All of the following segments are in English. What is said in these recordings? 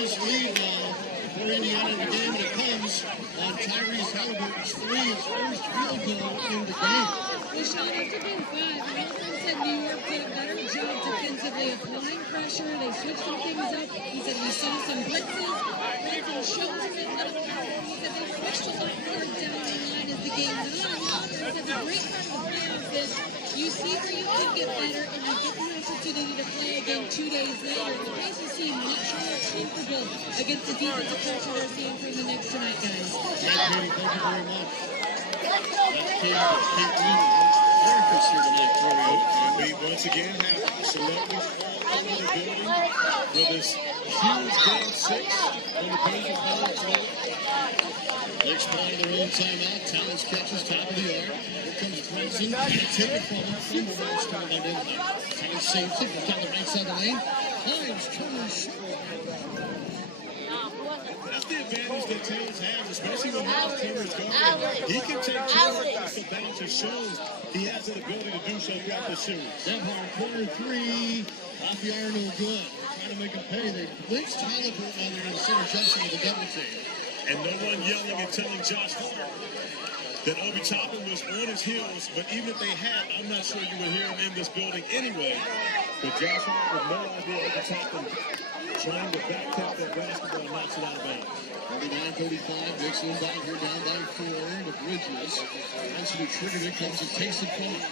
Bengals lead now for Indiana in the game. And it comes on Tyrese Halliburton's three, his first field goal in the game. Well, Sean, after game 5, Wilson said New York did a better job defensively applying pressure. They switched some things up. He said we saw some blitzes, ran some shows in it. He said they pushed a lot more down the line as the game went on. He said the great part of the playoffs is you see where you can get better and you get the opportunity to play again 2 days later. The Pacers seem much more comfortable against the defensive pressure we're seeing from the Knicks tonight, guys. Yeah, Katie, thank you very much. Kate Lee, America's here tonight for you. And we once again have celebrities all over the building for this huge game 6 on the Bengals home floor. Knicks playing their own timeout. Towns catches top of the arc. Here comes Brunson. Trying to take it from him. From the right side of the line. Towns saves it. Goes down the right side of the lane. Hines turns short. That's the advantage that Towns has, especially when Miles Turner is going. He can take charge off the bounce and shows he has the ability to do so throughout the series. Demhart, corner three. Off the iron, no good. Trying to make a pay. They blitzed Halliburton on there in the center junction with a double team. And no one yelling and telling Josh Hart that Obi Toppin was on his heels. But even if they had, I'm not sure you would hear him in this building anyway. But Josh Hart with no idea Obi Toppin trying to back tap that basketball and knocks it out of bounds. 39-35, Knicks inbound here down by 4 to Bridges. Wants to trigger it, comes and takes it from him.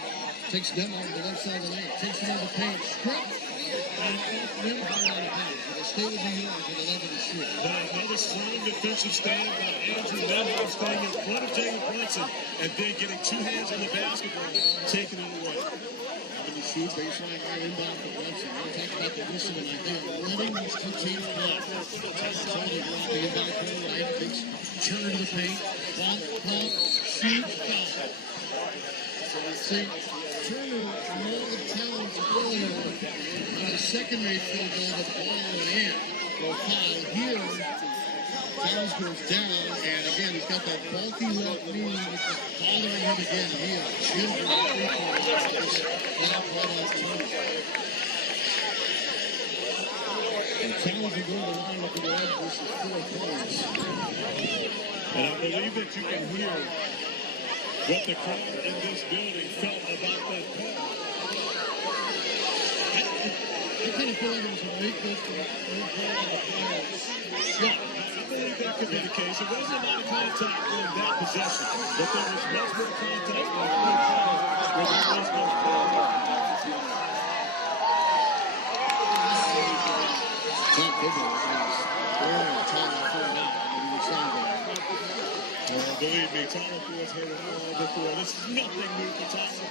Takes Demar to the left side of the lane. Takes him on the paint. Strip. And off rim on the paint. It'll stay with New York with 11 to shoot. Now another strong defensive stand by Andrew Nemhart staying in front of Jalen Brunson and then getting 2 hands on the basketball, taking it away. The shoot, baseline right inbound for Brunson. We'll talk about the listen tonight. They are running these two teams block. Towns on the block, the inbound corner right. Takes Turner to the paint. Bump, pump, shoot, foul. So we see Turner mauled Towns earlier on a secondary field goal that ball went in. So foul here. Towns goes down, and again, he's got that bulky left knee, which is bothering him again. He is ginger and Towns will go to the line up in the edge versus 4 points. And I believe that you can hear what the crowd in this building felt about that call. I kind of feel like it was a weakness for the ball on the players. Yeah, I believe that could be the case. It wasn't a lot of contact in that possession, but there was much more contact on the play call where there was no foul. Tom Bigler is very talented for now. Well, believe me, Tyler Ford's heard it all before. This is nothing new for Tyler.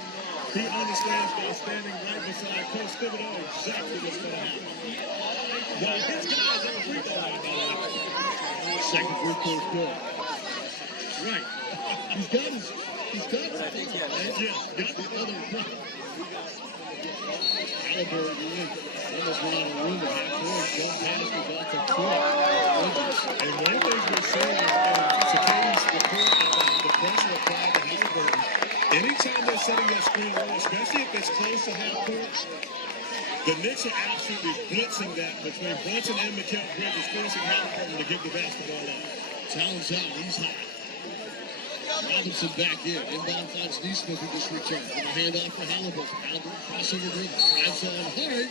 He understands by standing right beside Coach Thibodeau exactly what's going to happen. Now, his guys are a free throw line, by the way. Second free throw good. Right. He's got his right? Yeah, Got the other one. Halliburton almost went out of room at half court. Jump pass was off the court. and one of the things we're saying to Katie's report about the pressure applied to Halliburton, anytime they're setting that screen low, especially if it's close to half court, the Knicks are absolutely blitzing that between Brunson and Mikal Bridges, forcing Halliburton to give the basketball up. Towns out. He's hot. Robinson back in. Inbound finds Neesmith who just returned. With a handoff for Halliburton. Halliburton crossover dribble. Drives on Hart.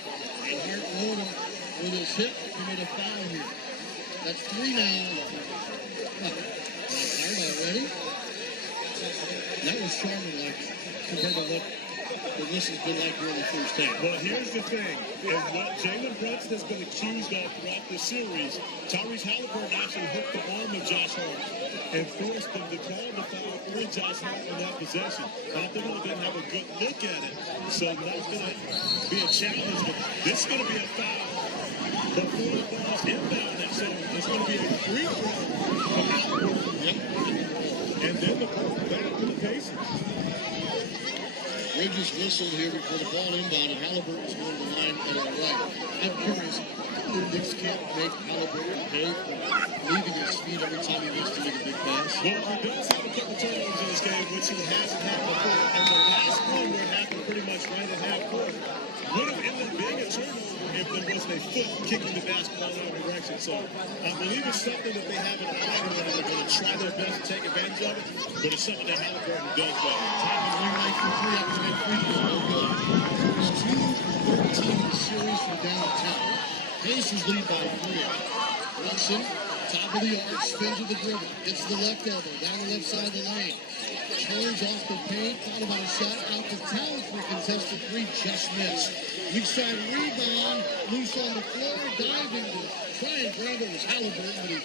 And Hart won with his hip. Commit a foul here. That's 3 now. Hart already. That was charming-like compared to what this has been like here in the first half. Well, here's the thing. And what Jalen Brunson has been accused of throughout the series, Tyrese Halliburton actually hooked the arm of Josh Hart and forced him to call the foul on Josh Hart in that possession. Baltimore didn't have a good look at it, so that's going to be a challenge. But this is going to be a foul before the ball's inbound. So it's going to be a free throw for Halliburton. And then the ball back to the Pacers. Bridges whistled here before the ball inbound, and Halliburton's going to the line at our right. I'm curious, the Knicks can't make Halliburton pay for leaving his feet every time he wants to make a big pass. Well, he does have a couple turnovers in this game, which he hasn't had before. And the last one where it happened pretty much right at half court would have ended up being a turnover if there wasn't a foot kicking the basketball in the direction. And so I believe it's something that they have in the mind and they're going to try their best to take advantage of it, but it's something that Halliburton does well. Tapping right for three after that free throw. Good. It's 2-13 in the series from downtown. Pacers lead by 3. Wilson, top of the arc, spins with the dribble, gets the left elbow, down the left side of the lane. Turns off the paint, thought about a shot out to town for contested three, just missed. Weak side rebound, loose on the floor, diving to try and grab it was Halliburton, but he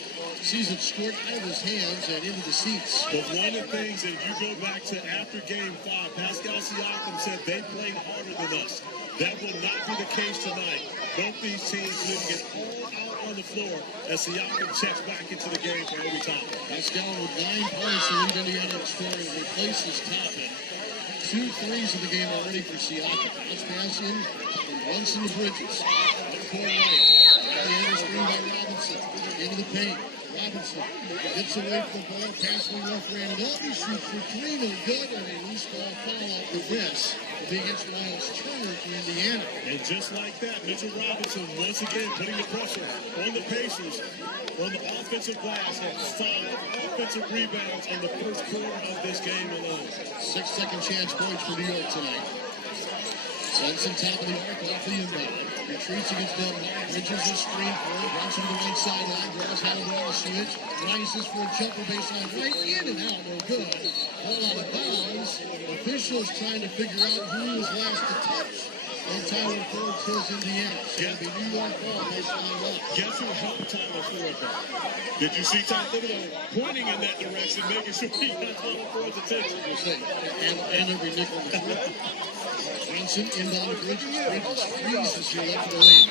sees it squirt out of his hands and into the seats. But one of the things, if you go back to after Game 5, Pascal Siakam said they played harder than us. That will not be the case tonight. Both these teams will get all out on the floor as Siakam checks back into the game for every time. Pascal with 9 points to lead Indiana in scoring, replaces Toppin. 2 threes in the game already for Siakam. Bounce pass in, once in the Bridges. Midcourt right. Right hand is screen by Robinson. Into the paint. Robinson gets away from the ball, passing left, ran it up. He shoots for 3, no good, and a loose ball foul off the wrist. Will be against Miles Turner for Indiana. And just like that, Mitchell Robinson once again putting the pressure on the Pacers on the offensive glass. Had 5 offensive rebounds in the first quarter of this game alone. 6 second chance points for New York tonight. Swenson top of the arc off the inbound. Retreats against Dunbar. Bridges the screen for it. Runs to the right sideline. Draws Halliburton a switch. Rises for a jumper baseline right. In and out. No good. Ball out of bounds. Officials trying to figure out who was last to touch. And Tyler Ford kills Indiana. It's going to be New York ball baseline left. Guess who helped Tyler Ford though? Did you see Tyler Ford pointing in that direction, making sure he got Tyler Ford's attention? And every nickel in the floor. Brunson inbound to Bridges. Bridges freezes here left of the lane.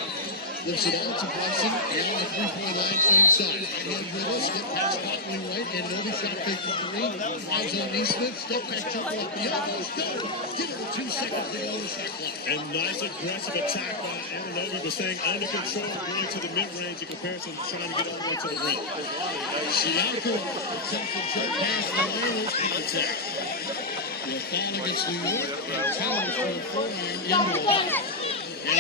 Lifts it out to Brunson. And on the 3-point line, same side. Right-hand dribble. Skip pass Copley right. And Novi shot fake for 3. Drives on Neesmith. Step back jumper up the elbows. Good. Give it 2 seconds to go to the shot clock. And nice aggressive attack by Anunoby, but staying under control, going to the mid-range in comparison to trying to get all the way to the rim. Siakam attempted jump pass for Islanders contact. The foul against New York, and Towers for the forearm into the line. And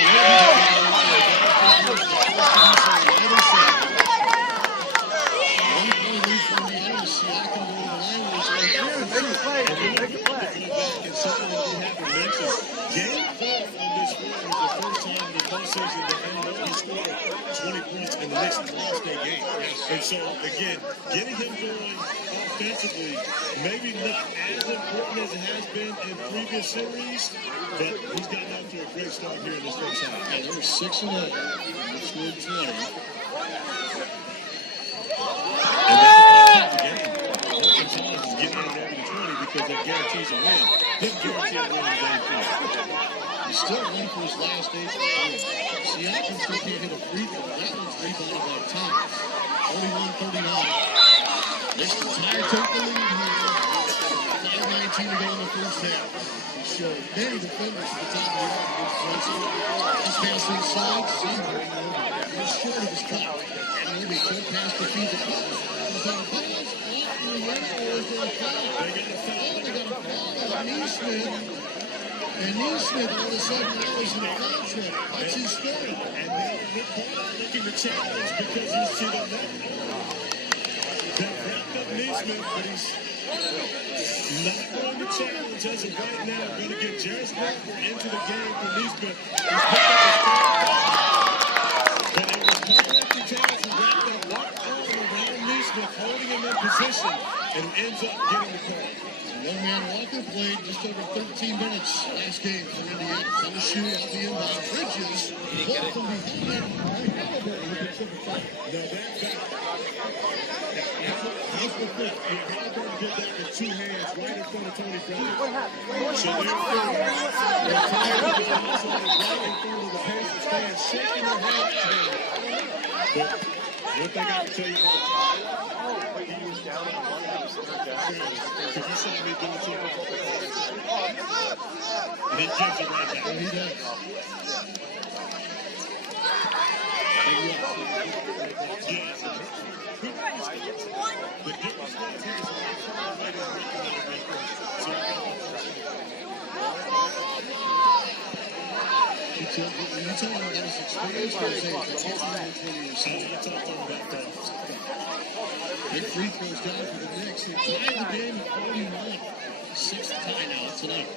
one point lead from the end. Siakam going to the line was like, And something that we haven't mentioned, Game 4 on this one was the first time in the postseason that Anunoby scored 20 points in the Knicks lost their game. And so, again, getting him going offensively, maybe not as important as it has been in previous series, but he's gotten off to a great start here in this first half. they were 6-0. They scored 20. And that's the game. Oftentimes, getting it over the 20 because that guarantees a win. Didn't guarantee a win in game 4. He still won for his last 8 games. Siakam still can't hit a free throw. That one's rebounded by Thomas. 41-39. Next entire took the lead here. 5:19 to go in the first half. He showed many defenders at the top of the arc against Brunson. This pass inside. Seabury was short of his top. And maybe took past the feet to Cutler. He's on balls. Off in the end, or is there a foul? They got a foul on Neesmith. And Neesmith all of a sudden now is in a foul trouble. That's his story. And then Rick Barnes looking to challenge because you see the net. That wrapped up Neesmith, but he's not going to challenge as of right now. Going to get Jarris Walker into the game for Neesmith. He's picked up his but it was Paul Anthony Towns who wrapped that right arm around Neesmith, holding him in position, and ends up getting the call. Young man Walker played just over 13 minutes last game for Indiana. On the shoot off the inbound. Bridges pulled from behind. Halliburton with a triple foul. Now that's the thing. Halliburton did that with 2 hands right in front of Tony Bradley. So therefore, they're tired of the outside right in front of the Pacers fans shaking their heads. But one thing I can tell you, he was down on one because you saw me doing something. And he gives it right back. And he does. Yes. The difference was he was far away to recognize that person. So You tell me that was That's what I'm saying. That's what I'm saying. Big free throws down for the Knicks. They tied the game at 41. Sixth tie now tonight.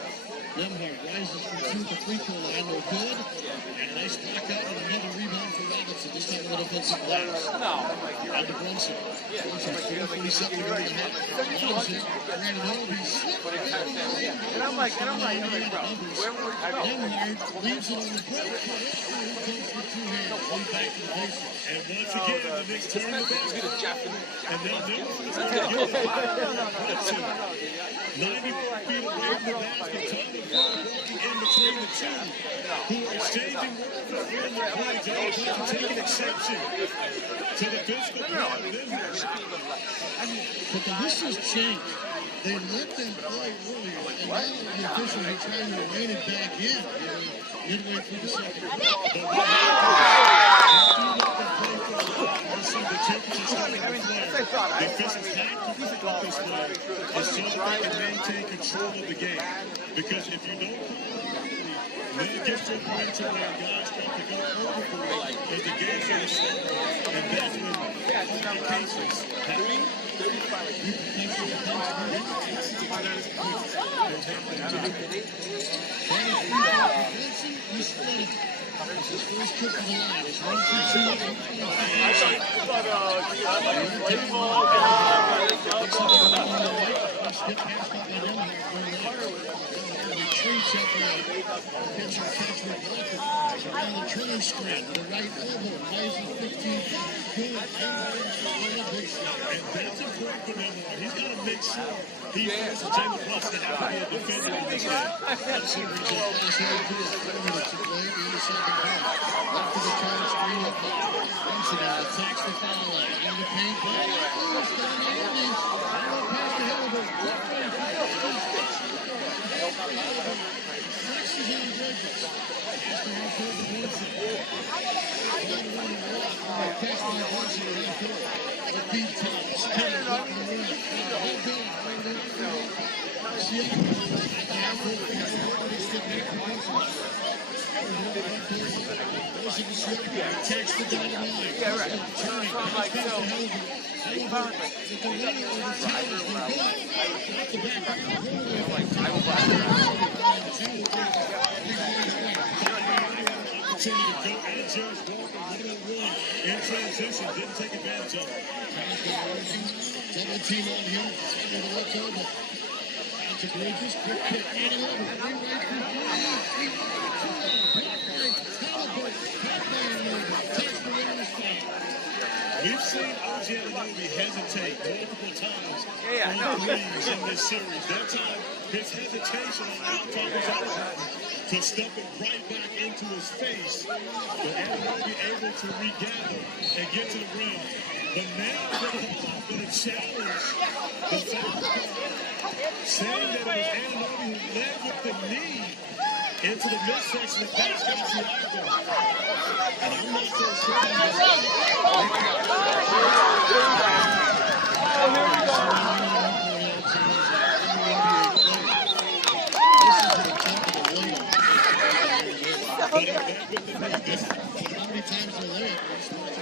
Lemhart rises from two at the free throw line. No good. And a nice block out and another rebound for Robinson. This time with offensive glass. Down to Brunson. Brunson's 4:47 to go in the half. Robinson ran it over. He slipped. And I'm like, Lemhart leaves it on the break. He goes for two hands. Way back to the baseline. And once again, the Knicks turn the basket. And now Brunson 90 feet away from the basket. Walking in between the two who are exchanging words on the play. Jalen taking exception to the physical play of Lemhart. But the whistles changed. They let them play earlier, and now the officials are trying to rein it back in midway through the second. The officials have to stop this play and so that they can maintain control of the game. Because if you don't then it gets to a point to where guys start to go overboard as the game goes slow. And that's when the cases happen. His first trip to the line is 1 for 2. Screen, the right elbow, rising 15 feet, and that's important for Lemhart. He's got to make sure he forces Jalen Brunson to have to be a defender in this game. That's the reason last 4 minutes to play in the second half. After the turn screen up, Brunson now attacks the foul line. In the paint, it's down the alley. Pass to Halliburton. Flexes on Bridges. Has to have for the Brunson. Catch by Brunson around court. The beat Thomas. Kenny up and around. Hold on. Siakam. At the half court. They step back to Brunson. Goes into Siakam. Attacks the dotted line. Turning. Pass to Halliburton. Halliburton with the runner over Towers. They're good. Off the back. Opportunity to go at Jarris Walker, 1-on-1 in transition, didn't take advantage of it. Double team on him, under the left elbow. Out to Bridges, quick pick, and a level, three-way through 3. We've seen OG Anunoby hesitate multiple times on threes in this series. That time, his hesitation on Thomas Halliburton to step it right back into his face, but Anunoby able to regather and get to the rim. But now they're going to challenge the foul call, saying that it was Anunoby who led with the knee into the midsection of Pascal Siakam. And I'm not so sure. How many times they lay it, you're supposed to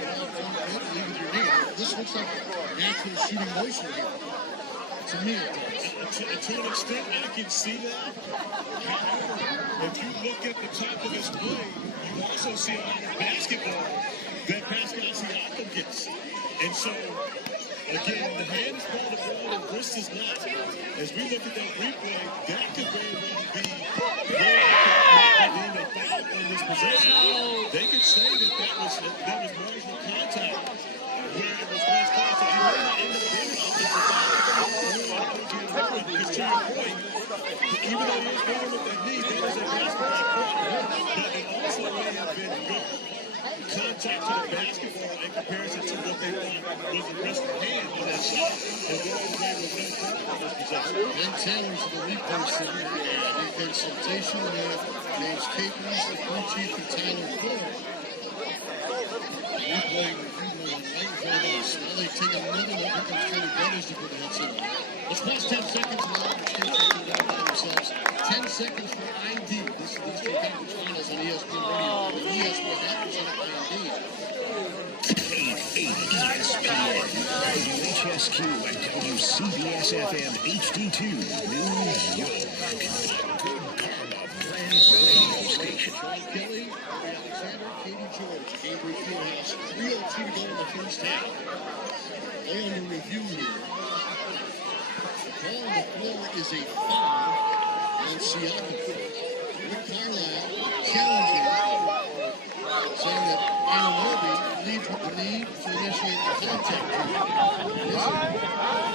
leave with your knee. This looks like natural shooting motion here. To me, it does. To an extent, I can see that. However, if you look at the top of this play, you also see a lot of basketball that Pascal Siakam gets. And so, again, the hand is called the ball and wrist is not. As we look at that replay, that could very well be a foul on this possession. They could say that was marginal contact where it was less contact. He may not end up being an offensive foul. Because to your point, even though he was hitting with that knee, that was a basketball point. But it also may have been good contact to the basketball in comparison to what they thought was the rest of the hand on that shot. And what was made with no problem on this possession. Ben Taylor's the replay center, and they've been sensational with James Capers, the crew chief, and Tyler Ford. Replay review right in front of us. Now they take another look at those 20 brothers to put the heads in. Let's pass 10 seconds now. Themselves. 10 seconds for ID. This is the Eastern Conference Finals on ESPN Radio. ESPN WHSQ and WCBS-FM HD2, New York. Good Karma Brands Radio Station. Kelly, Alexander, Katie George, Cambridge Fieldhouse. 3:02 to go in the first half. They under review here. The call on the floor is a foul on Siakam. Rick Carlisle challenging, saying that Anunoby leads with the need to initiate the contact. This is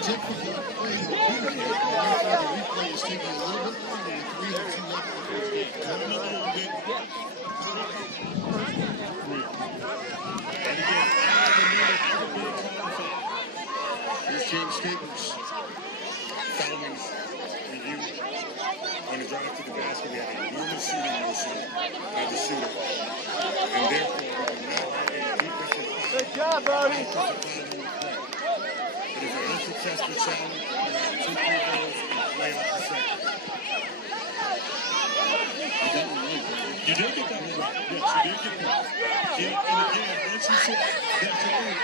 typical play of the period. Therefore, the replay is taking a little bit longer with 3:02 left in the first half. Coming up a little bit. And again, Here's James Staples. following review, on the drive to the basket, we had a enormous shooting motion by the shooter. And therefore, we did not have a defensive foul. Good job, buddy. It is an unsuccessful challenge. We have 2 free throws and play off the second. You did get that one right. Yes, you did get that. And again, once you sit that thing,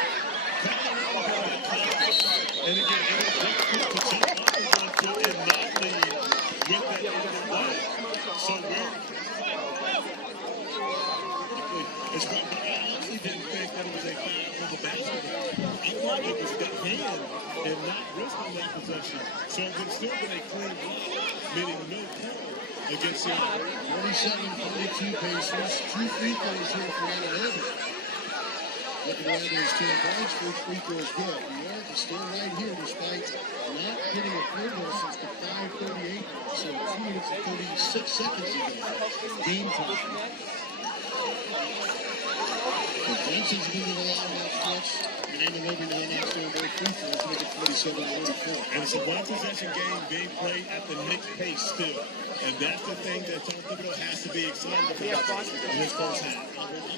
and again, it is difficult to jump up in 1 foot and not lead with that end of the line. So we're it's right, but I honestly didn't think that it was a foul on the basketball. I thought it was the hand and not risking that possession. So it would still been a clean block, meaning no call against the 47-42 Pacers. 2 free throws here for Anunoby. Looking around those 10 points, 1st free throw is good. New York is still right here despite not hitting a field goal since the 5:38, so 2 minutes and 36 seconds ago. Game time. The Benson's moving along that stretch, and Anunoby now knocks down both free throws to make it 47-44. And it's a one-possession game being played at the Knicks pace still. And that's the thing that Tom Thibodeau has to be excited about in this first half.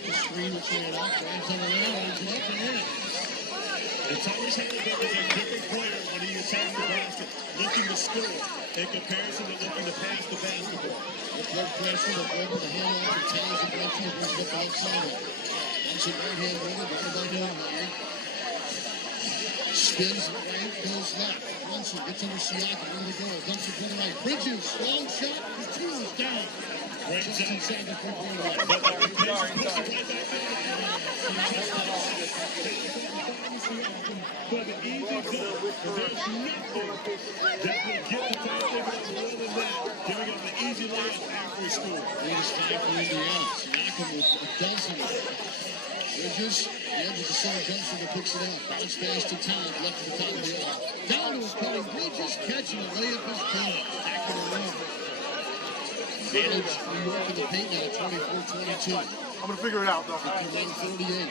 The screen will turn it off, drives on the line, runs it up and in. And Tyrese Halliburton is a different player when he attacks the basket, looking to score in comparison to looking to pass the basketball. The blood pressure, the blood with the hand off, and Towns and Brunson brings it up outside. Brunson right-hand runner, down by Newmeyer. Spins right, goes left. Brunson gets under Siakam, under the goal, dumps it to the right. Bridges, long shot, the 2 is down. Just inside the three-point line. For the easy goal, there's nothing that will get the Tom Thibodeau more than that, giving up the easy layup after he scored. Latest 5 for Indiana. Siakam with a dozen. Bridges, the edge of the center jumper that picks it up. Bounce pass to Town, left to the top of the arc. Down to his cutting. Bridges catching a layup is good. Tackling the run. Advantage New York in the paint now, 24-22. I'm going to figure it out, though. 51-48.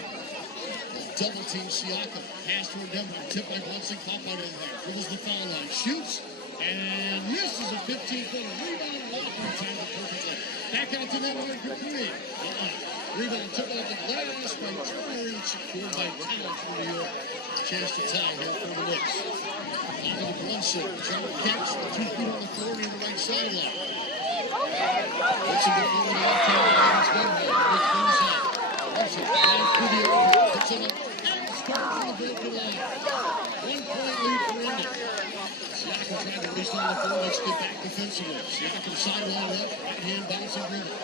Double team Siakam. Pass to Denver. Tip by Brunson. Caught by Newmeyer. Dribbles the foul line. Shoots. And misses a 15-footer. Rebound. Walker timed it perfectly. Back out to Newmeyer for 3. Rebound took off the glass by Turner and secured by Towns for New York. Chance to tie here for the Knicks. Over to Brunson. Trying to catch the 2 feet on the floor near the right sideline. Let's go over the outside. It's good. Nick comes out. Brunson down through the over. Puts it up. And scores on the broken line. 1-point lead for Indy. Siakam trying to release on the floor. Let's get back defensively. Siakam sideline left. Right hand bouncing dribble.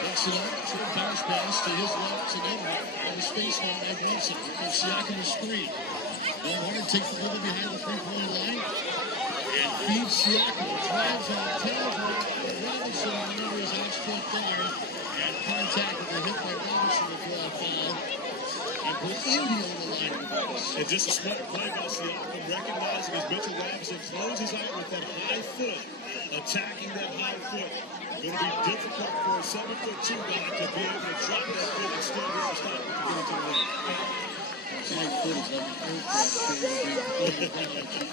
Picks it up, short bounce pass to his left to Denver. On the space now by Brunson. And Siakam is free. Warren takes the dribble behind the 3-point line and feeds Siakam. Drives on Talbot. Robinson under his outstretched arm. And contact with the hit by Robinson to draw a foul. And put Indy on the line with this. And just a smart play by Siakam, recognizing as Mitchell Robinson closes out with that high foot, attacking that high foot. Going to be difficult for a 7'2" guy to be able to drop that foot and still be able to stop it to get into the ring. 5 foot is like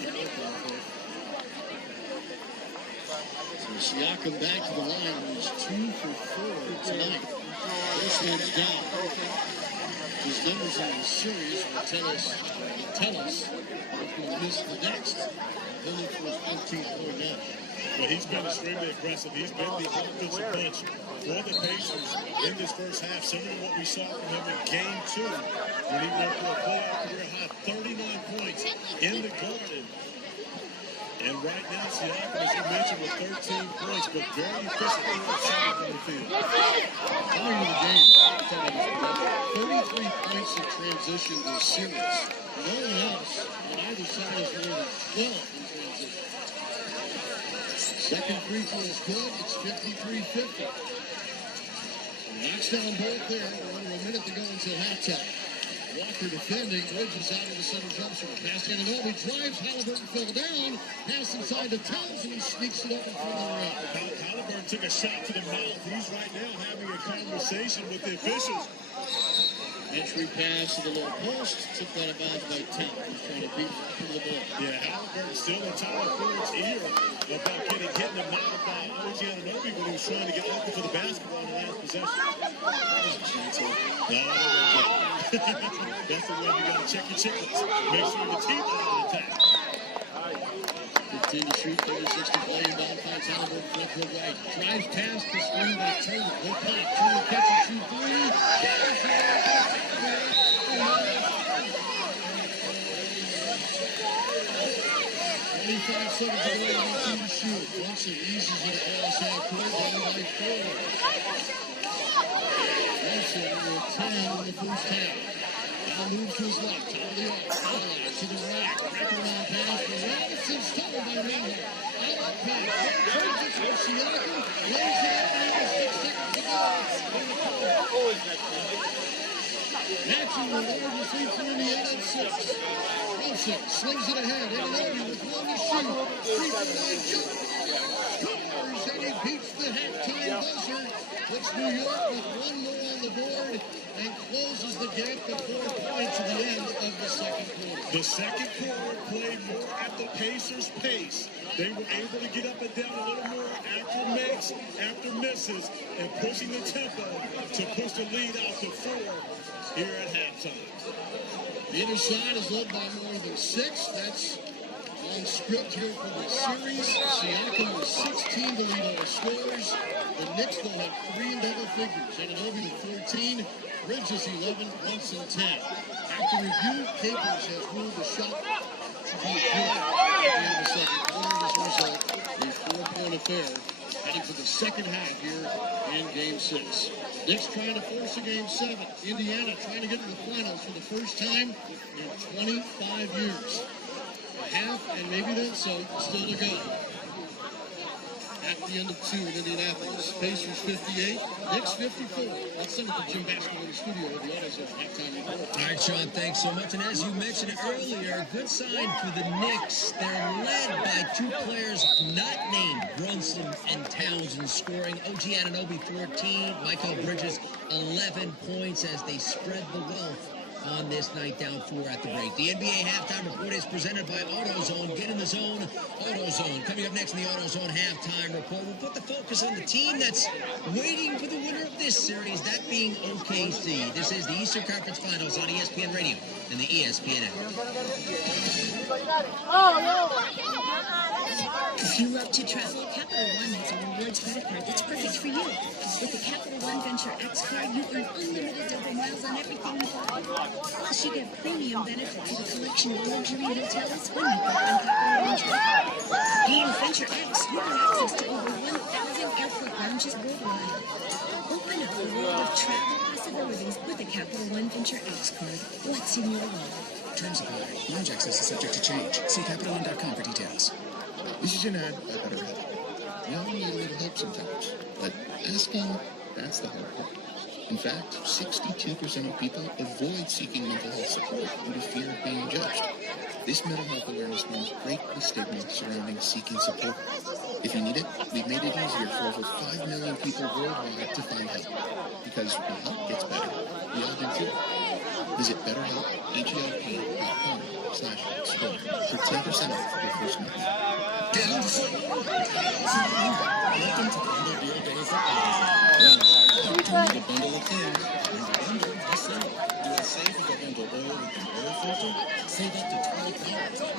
an aircraft carrier. So Siakam back to the line. He's 2 for 4 tonight. First one's down. His numbers in the series will tell us if he'll miss the next. He'll look for his 15th point now. But he's been extremely aggressive. He's been the offensive punch for the Pacers in this first half, similar to what we saw from him in Game 2 when he went for a playoff career high 39 in the garden. And right now, Siakam, as you mentioned, with 13 points, but very efficient from the field. Coming to the game, 33 points in transition this series. No one else on either side has more than 12 in transition. Second free throw is good. It's 53-50. Knocks down both there. We're under a minute to go until halftime. Walker defending. Bridges out of the center jump shot. Pass to Anunoby. Drives. Halliburton fell down. Pass inside to Towns, and he sneaks it up in front of the rim. Halliburton took a shot to the mouth. He's right now having a conversation with the officials. Entry pass to the low post. Took that about by Towns. He's trying to beat him to the ball. Yeah, Halliburton still in Tyler Ford's ear about getting hit in the mouth by OG Anunoby when he was trying to get open for the basketball in the last possession. That's the way you got to check your chickens. Make sure your teeth are on attack. 15 to shoot, 36 to play. Inbound finds Halliburton front court right. Drives past the screen by Turner. No pop. Turner catch and shoot three. 25 seconds away, 19 to shoot. Brunson eases it across half court, down by 4. Brunson with 10 in the first half. Now moves to his left, top of the arc, to the rack. Wraparound pass for Robinson, stolen by Reinhardt. Outlet pass, Bridges for Siakam, lays it up, and 6 seconds to go. Matching the largest lead for Indiana at 6. Brunson slings it ahead, Anunoby with 1 to shoot. 3-point jump. Scores, and he beats the halftime buzzer. Puts New York with 1 more on the board and closes the gap to 4 points at the end of the second quarter. The second quarter played more at the Pacers' pace. They were able to get up and down a little more after makes, after misses, and pushing the tempo to push the lead out to 4 here at halftime. The other side is led by more than 6. That's on script here for the series. Siakam with 16 to lead all scorers. The Knicks will have 3 in double figures. Anunoby to 14. Bridges 11. Brunson 10. After review, Capers has ruled the shot to be good at the end of the second quarter. As a result, a 4-point affair heading to the second half here in Game 6. Knicks trying to force a Game 7. Indiana trying to get to the finals for the first time in 25 years. A half and maybe then so still to go. At the end of 2 in Indianapolis. Pacers 58, Knicks 54. Let's send it to Jim Baskin in the studio with the AutoZone halftime report. All right, Sean, thanks so much. And as you mentioned earlier, good sign for the Knicks. They're led by 2 players not named, Brunson and Townsend, scoring. OG Anunoby 14, Michael Bridges 11 points as they spread the wealth on this night, down 4 at the break. The NBA halftime report is presented by AutoZone. Get in the zone, AutoZone. Coming up next in the AutoZone halftime report, we'll put the focus on the team that's waiting for the winner of this series, that being OKC. This is the Eastern Conference Finals on ESPN Radio and the ESPN app. If you love to travel, Capital One has a rewards credit card that's perfect for you. With the Capital One Venture X card, you earn unlimited double miles on everything you buy. Plus, you get premium benefits with a collection of luxury hotels when you buy on Capital One Travel. And with Venture X, you have access to over 1,000 airport lounges worldwide. Open up the world of travel possibilities with the Capital One Venture X card. What's in your wallet? Terms apply. Lounge access is subject to change. See CapitalOne.com for details. This is an ad by BetterHelp. We all need a little help sometimes, but asking, that's the hard part. In fact, 62% of people avoid seeking mental health support due to fear of being judged. This mental health awareness month breaks the stigma surrounding seeking support. If you need it, we've made it easier for over 5 million people worldwide to find help. Because when help gets better, we all do too. Visit BetterHelp.com/explore for 10% off your first month. Welcome to Bundle Deal Days at AutoZone. The bundle of things. And the bundle is simple. Do it safe with a bundle oil with an air filter. Save up to $12 on that bundle.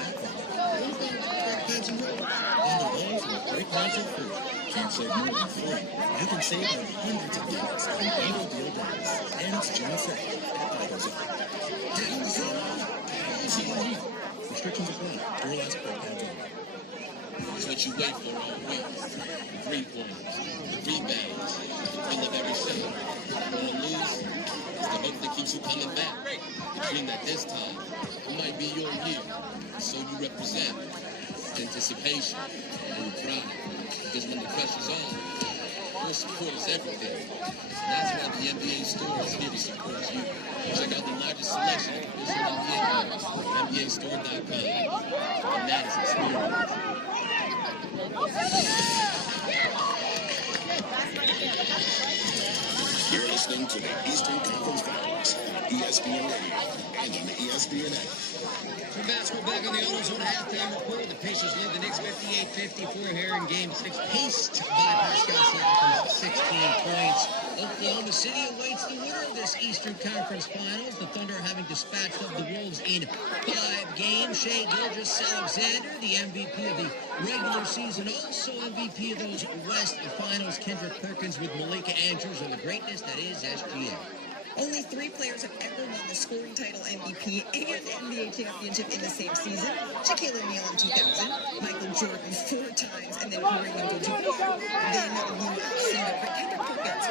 Those bags are great kids and rollers. Bundle those with great kinds of food. Can't save more than 3. You can save on hundreds of things on Bundle Deal Days. And it's June 2nd at AutoZone. AutoZone. Restrictions apply. Real expert ads only. It's what you wait for all week. The 3-pointers, the rebounds, the thrill of every shot. Win or lose, it's the hope that keeps you coming back. The dream that this time might be your year. So you represent anticipation and pride. Because when the pressure's on, your support is everything. And that's why the NBA store is here to support you. Check out the largest selection of official NBA players at NBAstore.com. And that is experience. You're listening to the Eastern Conference Finals, ESPN Radio, and on the ESPN app. For basketball back on the AutoZone halftime report, the Pacers lead the Knicks 58-54 here in Game 6, paced by Pascal Siakam's 16 points. Oklahoma City awaits the winner of this Eastern Conference Finals. The Thunder having dispatched of the Wolves in 5 games. Shai Gilgeous-Alexander, the MVP of the regular season, also MVP of those West Finals. Kendrick Perkins with Malika Andrews and the greatness that is SGA. Only 3 players have ever won the scoring title, MVP, and NBA championship in the same season. Shaquille O'Neal in 2000, Michael Jordan 4 times, and then Kareem Abdul-Jabbar. Then UFC member Kendrick Perkins.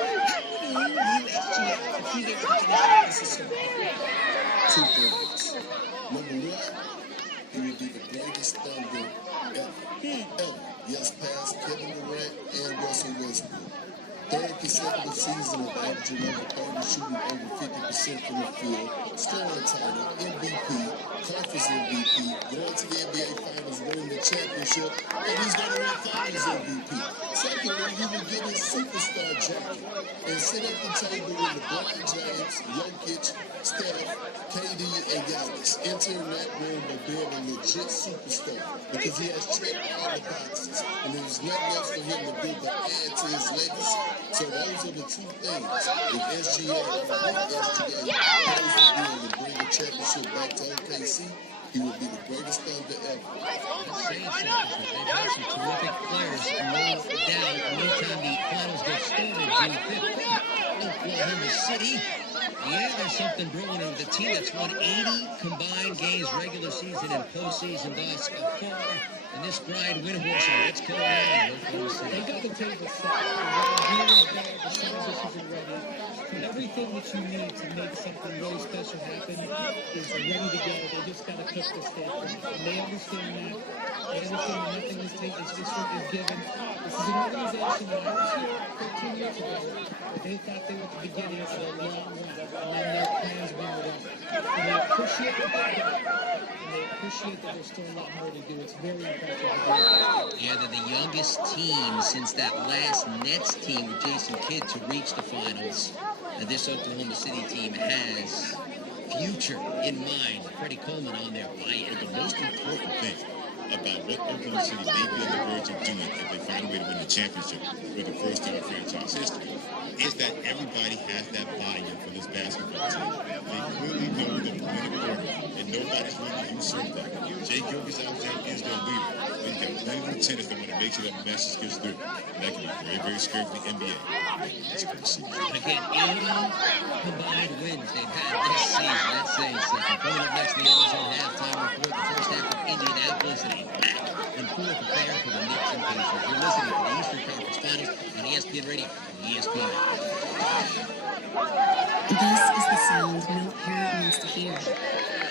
How would USGA if he's able to finish this season? 2 things. Number 1, he would be the greatest Thunder ever. Ever. Yes, past Kevin Durant and Russell Westbrook. 3rd consecutive season of averaging over 30, shooting over 50% from the field, scoring title, MVP, conference MVP, going to the NBA Finals, winning the championship, and he's going to win Finals MVP. Secondly, he will get his superstar jacket and sit at the table with LeBron James, Jokic, Steph, KD, and Giannis, entering that room by being a legit superstar because he has checked all the boxes, and there's nothing else for him to do but add to his legacy. So those are the 2 things. If SGA or with SGA plays the deal to bring the championship back to OKC, he will be the greatest Thunder ever. I'm saying something because they've had some terrific players. No doubt, anytime the finals get started, June 5th, Oklahoma City. Yeah, there's something brewing with the team that's won 80 combined games regular season and postseason thus far. And this grind win horse, what's going on in Oklahoma City? They got the table set. The gear is there, the transitions are ready. Everything that you need to make something really special happen is ready to go. They just got to cook this thing. And they understand that. They understand that nothing is taken, it's given. This is an organization that I was here 13 years ago, but they thought they were at the beginning of a long run. And then their plans went up. And they appreciate what they've done. And they appreciate that there's still a lot more to do. It's very impressive. Yeah, they're the youngest team since that last Nets team with Jason Kidd to reach the finals. And this Oklahoma City team has future in mind. Freddie Coleman on their buy-in. The most important thing about what Oklahoma City may be on the verge of doing if they find a way to win the championship for the first time in franchise history is that everybody has that buy-in for this basketball team. They clearly know that they're winning important, and nobody's going to usurp that. Shai Gilgeous-Alexander is their leader, but you got plenty of lieutenants that want to make sure that message gets through. And that can be very, very scary for the NBA. That's good to see. Again, 80 combined wins they've had this season. That's saying something. Coming up next in the AutoZone halftime report, the first half of Indianapolis and a back and forth affair for the Knicks and Pacers. You're listening to the Eastern Conference Finals on ESPN Radio and ESPN. This is the sound no parent wants to hear.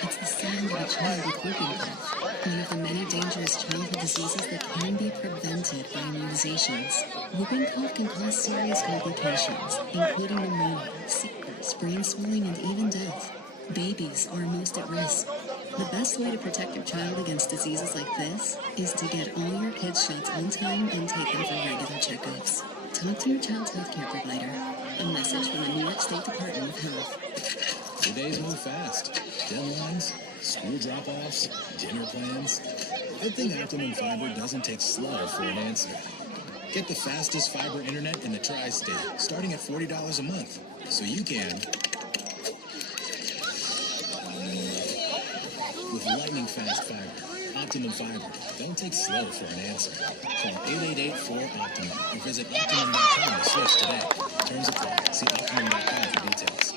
It's the sound of a child with whooping cough, one of the many dangerous childhood diseases that can be prevented by immunizations. Whooping cough can cause serious complications, including pneumonia, sickness, brain swelling, and even death. Babies are most at risk. The best way to protect your child against diseases like this is to get all your kids' shots on time and take them for regular checkups. Talk to your child's healthcare provider. A message from the New York State Department of Health. The days move fast. Deadlines, school drop-offs, dinner plans. Good thing Optimum Fiber doesn't take slow for an answer. Get the fastest fiber internet in the tri-state, starting at $40 a month. So you can... with lightning fast fiber. Optimum Fiber. Don't take slow for an answer. Call 888-4-OPTIMUM or visit Optimum.com to switch today. Terms apply. See Optimum.com for details.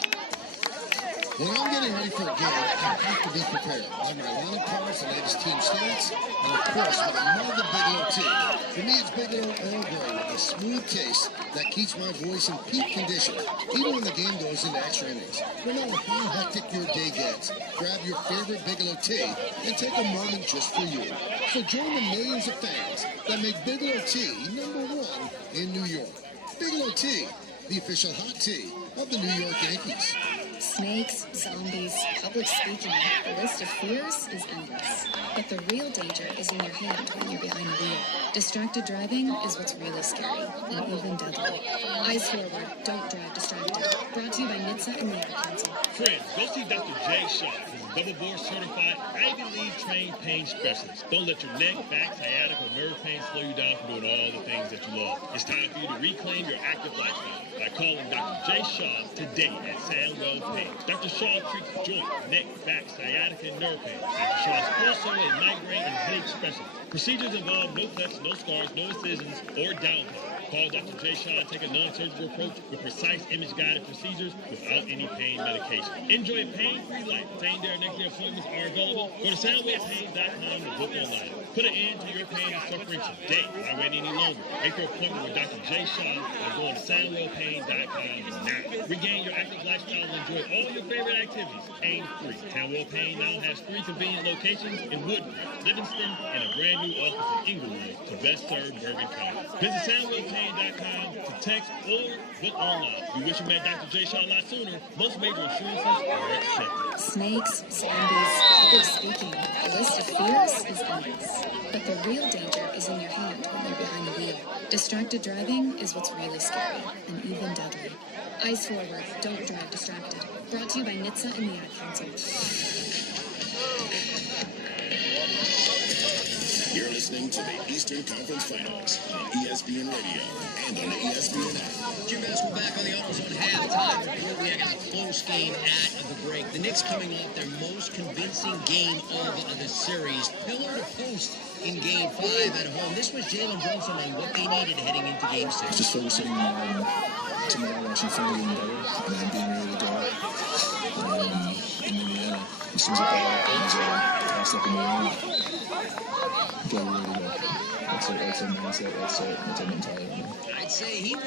When I'm getting ready for a game, I have to be prepared. I have my lineup cards, the latest team stats, and of course, what I love the Bigelow tea. For me, it's Bigelow Earl Grey with a smooth taste that keeps my voice in peak condition, even when the game goes into extra innings. No matter how hectic your day gets, grab your favorite Bigelow tea and take a moment just for you. So join the millions of fans that make Bigelow tea #1 in New York. Bigelow tea, the official hot tea of the New York Yankees. Snakes, zombies, public speaking, the list of fears is endless. But the real danger is in your hand when you're behind the wheel. Distracted driving is what's really scary, and even deadly. Eyes forward, don't drive distracted. Brought to you by NHTSA and the Ad Council. Friends, go see Dr. Jay Shaw. He's a double board certified Ivy League trained pain specialist. Don't let your neck, back, sciatica, or nerve pain slow you down from doing all the things that you love. It's time for you to reclaim your active lifestyle by calling Dr. Jay Shaw today at Sandwell Pain. Dr. Shaw treats joint, neck, back, sciatica, and nerve pain. Dr. Shaw is also a migraine and headache specialist. Procedures involve no cuts, no scars, no incisions, or downtime. Call Dr. Jay Shaw and take a non-surgical approach with precise image-guided procedures without any pain medication. Enjoy a pain-free life. Same-day or next-day appointments are available. Go to soundwavepain.com to book online. Put an end to your pain and suffering today. Why wait any longer? Make your appointment with Dr. Jay Shaw by going to soundwavepain.com now. Regain your active lifestyle and enjoy all your favorite activities pain-free. Soundwell Pain now has 3 convenient locations in Woodbridge, Livingston, and a brand new office in Inglewood to best serve Bergen County. Visit soundwellpain.com to text or book online. We wish you met Dr. Jay Shaw a lot sooner. Most major insurances are accepted. Snakes, zombies, public speaking, the list of fears is endless. But the real danger is in your hand when you're behind the wheel. Distracted driving is what's really scary, and even deadly. Eyes forward, don't drive distracted. Brought to you by NHTSA and the Ad Council. You're listening to the Eastern Conference Finals on ESPN Radio and on the ESPN app. Jim Basketball back on the AutoZone halftime report. We got a close game at the break. The Knicks coming off their most convincing game of the series. Pillar to post in Game 5 at home. This was Jalen Brunson on what they needed heading into Game 6. Just focusing on tomorrow, watching film getting better, and then being ready to go. In Indiana, as soon as I got tossed up in the room, get ready to go. That's a mindset, that's a mentality. I'd say he was.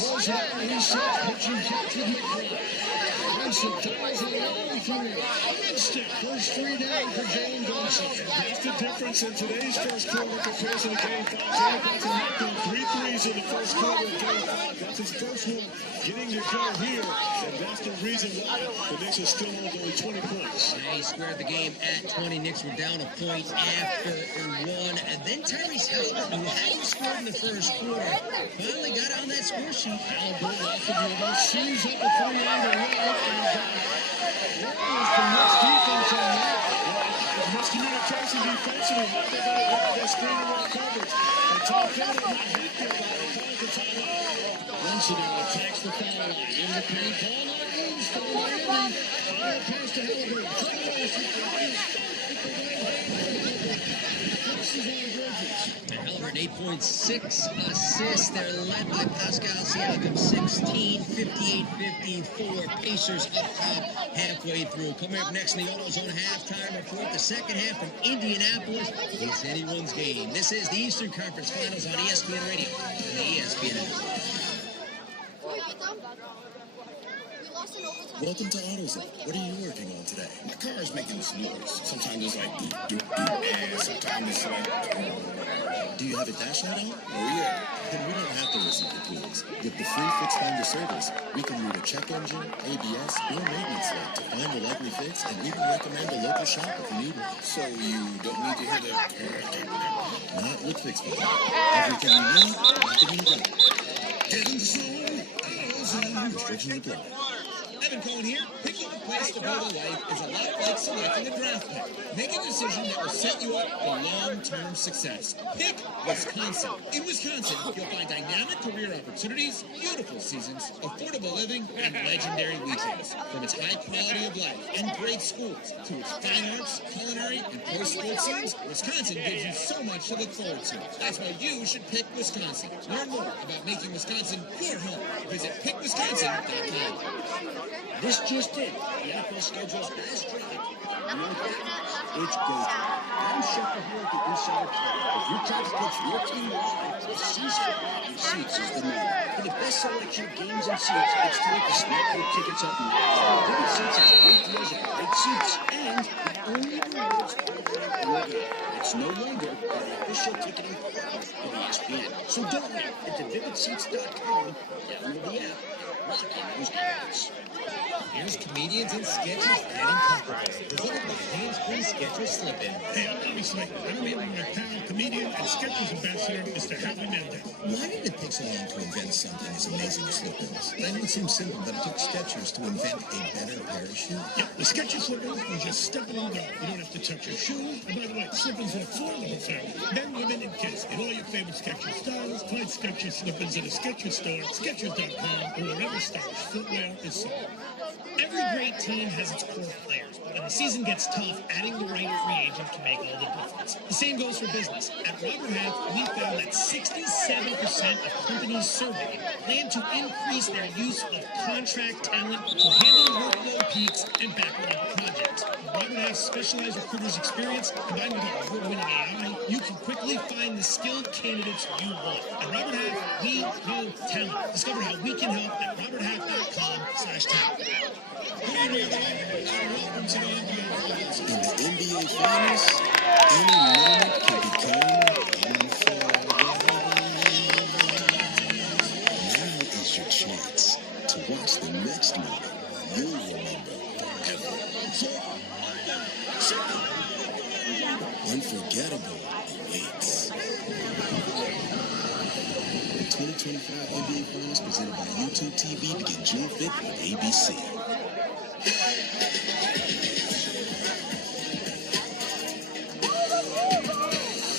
Goes out and he's set, pitching captain McCoy. Brunson ties it along for a mid-step. First 3 down for Jalen Brunson. That's the difference in today's first quarter compared to the Game 5. Jalen Brunson knocked in 3 threes in the first quarter of Game 5. That's his first one getting to go here, and that's the reason why the Knicks are still on only 20 points. They squared the game at 20. Knicks were down a point after 1. And then Tyrese Halliburton, who hadn't scored in the first quarter, finally got on that score sheet. Halliburton off the dribble, sees up a 3 on the right, and there's the Knicks defense on that. Miscommunication defensively. They got to grab that screen around coverage. And Tom Petty not hit there, but calls the timeout. Brunson now attacks the foul line. In the paint, ball not loose for Miami. Fire pass to Halliburton. Halliburton, 8.6 assists. They're led by Pascal Siakam, 16, 58-54. Pacers up top halfway through. Coming up next in the AutoZone halftime report, the second half from Indianapolis. It's anyone's game. This is the Eastern Conference Finals on ESPN Radio and the ESPN app. Welcome to AutoZone. What are you working on today? My car is making this noise. Sometimes it's like doop, and sometimes it's like. Do you have a dash light on? Oh yeah. Then we don't have to listen to tools. With the free Fix Finder service, we can read a check engine, ABS, or maintenance light to find the likely fix and even recommend a local shop if you need one. So you don't need to hear the. Not with Fix Finder. Everything you need, everything you need. Get in the zone. AutoZone. Restrictions apply. Evan Cohen here. Picking a place to build a life is a lot like selecting a draft pick. Make a decision that will set you up for long-term success. Pick Wisconsin. In Wisconsin, you'll find dynamic career opportunities, beautiful seasons, affordable living, and legendary weekends. From its high quality of life and great schools to its fine arts, culinary, Murray, and pro sports teams, Wisconsin gives you so much to look forward to. That's why you should pick Wisconsin. Learn more about making Wisconsin your home. Visit pickwisconsin.com. This just in. The NFL schedule's fast track. It's go time. I'm Shepard here at the Insider Club. If you're trying to pitch your team live, Seats Football and Seats is the name. For the best selection of games and seats, it's time to snap your tickets up now. Vivid Seats has great deals and great seats, and the only rewards program in the game. It's no longer the official ticketing partner of ESPN. So don't wait. Head to vividseats.com, download the app, lock in those games. Here's comedians and sketchers getting comfortable. Presented by Hands-Free Sketchers Slip-In. Hey, I'm Bobby Slade. I'm here with my pal, comedian, and Skechers ambassador, Mr. Happy Mendez. Why did it take so long to invent something as amazing as slip-ins? I know it seems simple, but it took Skechers to invent a better parachute. Yeah, the Skechers slip-ins, you just step in and go. You don't have to touch your shoes. And by the way, slip-ins are for the family. Men, women, and kids. In all your favorite Skechers styles, find Skechers slip-ins at a Skechers store, Skechers.com, or wherever stylish footwear is sold. Every great team has its core players, but when the season gets tough, adding the right free agent can make all the difference. The same goes for business. At Robert Half, we found that 67% of companies surveyed plan to increase their use of contract talent to handle workload peaks and backlog projects. With Robert Half's specialized recruiters' experience, combined with our award-winning AI, you can quickly find the skilled candidates you want. At Robert Half, we know talent. Discover how we can help at roberthalf.com/talent. In the NBA Finals, any moment can become unforgettable. Now is your chance to watch the next moment you'll remember forever. Unforgettable awaits. The 2025 NBA Finals presented by YouTube TV begin June 5th on ABC.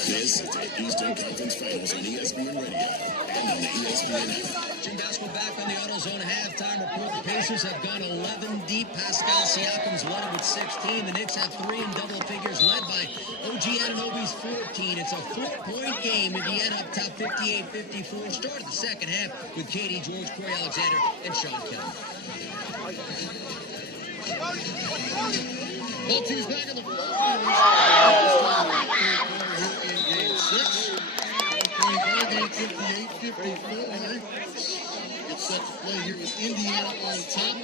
This is the Eastern Conference Finals on ESPN Radio and on the ESPN app. Jim Basco back on the AutoZone halftime report. The Pacers have gone 11 deep. Pascal Siakam's led it with 16. The Knicks have 3 in double figures, led by OG Anunoby's 14. It's a 4-point game. Indiana up top 58-54. Started the second half with Katie George, Corey Alexander, and Sean Kelly. Both teams back in the floor. In game 6. Game 58-54. It's set to play here with Indiana on top.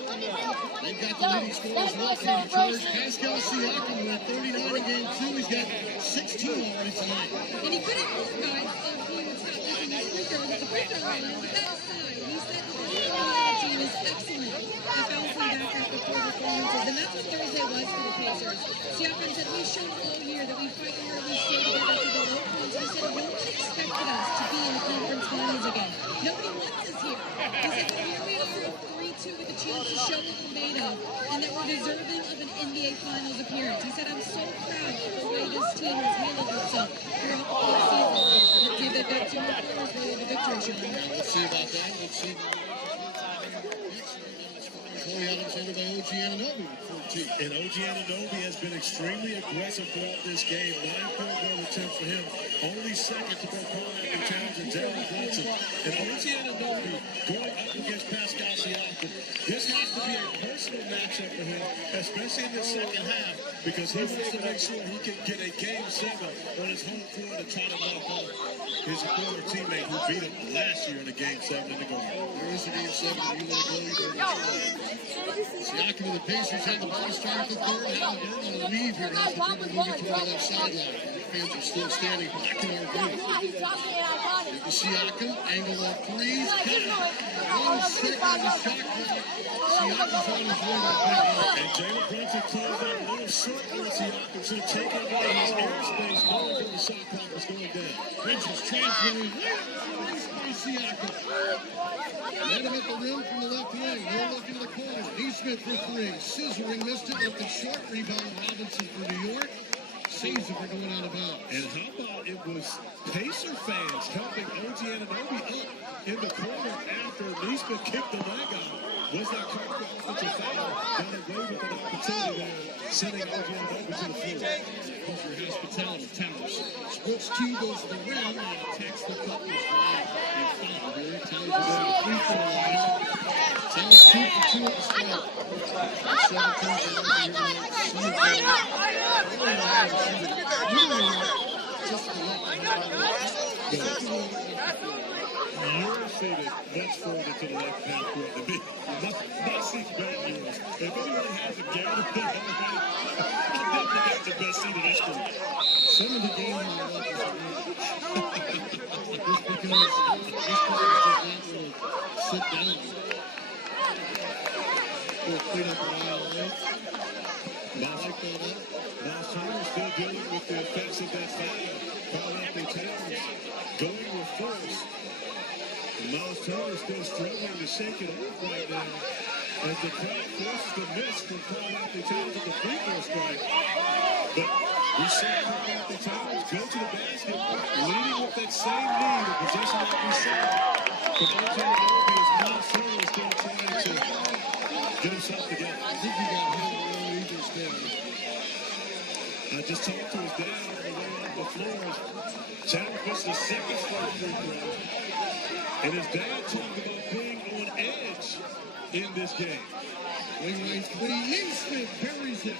They've got the leading scorer as well, Katie George. Pascal Siakam with 39 in game 2. He's got 16 already tonight. And he couldn't move, guys, if he would stop making his free throws at the free throw line. But that aside, he said that the Indiana team is excellent at bouncing back after poor performances. And that's what Thursday was for the Pacers. Siakam said, we showed all year that we fight hard, we stay together to the low points. He said, no one expected us to be in the conference finals again. Nobody wants us here. He said, but here we are up 3-2 with a chance to show what we're made of and that we're deserving of an NBA Finals appearance. He said, I'm so proud of the way this team has handled itself throughout the whole season. Let's see if they've got 2 more quarters for the victory, Sean. Let's see about that. Let's see. Corey Alexander by OG Anunoby with 14. And OG Anunoby has been extremely aggressive throughout this game. 9-point attempt for him. Only second to both Karl-Anthony Towns and Jalen Brunson. And OG Anunoby going up against Pascal Siakam. This has to be a personal matchup for him, especially in the second half, because he wants to make sure he can get a game 7 on his home floor to try to knock off his former teammate who beat him last year in a game 7 in the Garden. There is a game 7 that you want to go. You better Siakam and the Pacers had the ball started the third. Now they're going to leave here. Has the ball moving toward the left sideline. The fans are still standing back in our booth. Siakam, angle of threes. Got it. 1 second on the shot clock. Siakam's on his way to the And Jalen Brunson closed out a little short with Siakam, so taking away his airspace knowing that the shot clock was going down. Bridges transferring. By Siakam. Let him at the rim from the left wing. No look in the corner. Neesmith for 3. Scissoring, missed it. Left it short. Rebound Robinson for New York. saves if they're going out of bounds. And how about it was Pacer fans helping OG Anunoby up in the corner after Neesmith kicked the leg out. Was that called for offensive foul? Got away with an opportunity there, sending OG Anunoby to the floor. Here's your hospitality towers. Splits two, goes to the rim, and attacks the cup is right. And foul here. Towers will go to the free throw line. Towers 2 for 2 at the start. 17 for 1 here tonight. Just the left. You're seated much further to the left half court than me. My seat's better than yours. If anyone has a gathered thing, I've definitely got the best seat in this group. Some of the game on the left is just because this player does not really sit down. We'll clean up around the line. Like that up. Now Summer's still dealing with the effects of that foul. Carl Anthony Towns going with force. Miles Turner still struggling to shake it off right now as the crowd forces the miss from Carl Anthony Towns at the free throw strike. But we saw Carl Anthony Towns go to the basket, leading with that same lead, a position that we saw from OG Anunoby as Miles Turner is still trying to get himself together. I think he got hit on the Eagles there. I just talked to his dad on the way off the floor. Towns missed the second straight free throw. And his dad talked about being on edge in this game. Wing right three, Neesmith buries it.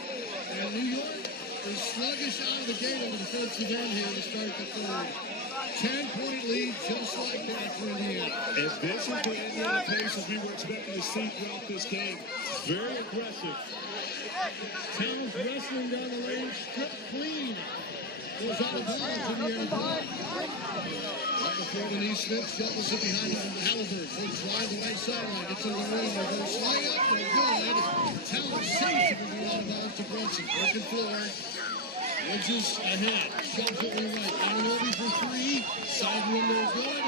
And New York is sluggish out of the gate on the defensive end here to start the third. 10-point lead just like that for Indiana. And this is the Indiana Pacers we were expecting to see throughout this game. Very aggressive. Towns wrestling down the lane, stripped clean. Goes out of bounds in the air. Up the throw to Neesmith, shovels it behind Halliburton. He'll drive the right sideline, gets to the rim, they go slide up, they're good. Towns safe to go out of bounds to Brunson. Broken floor. Edges ahead, shoves it to the right. Anunoby for three, side window good.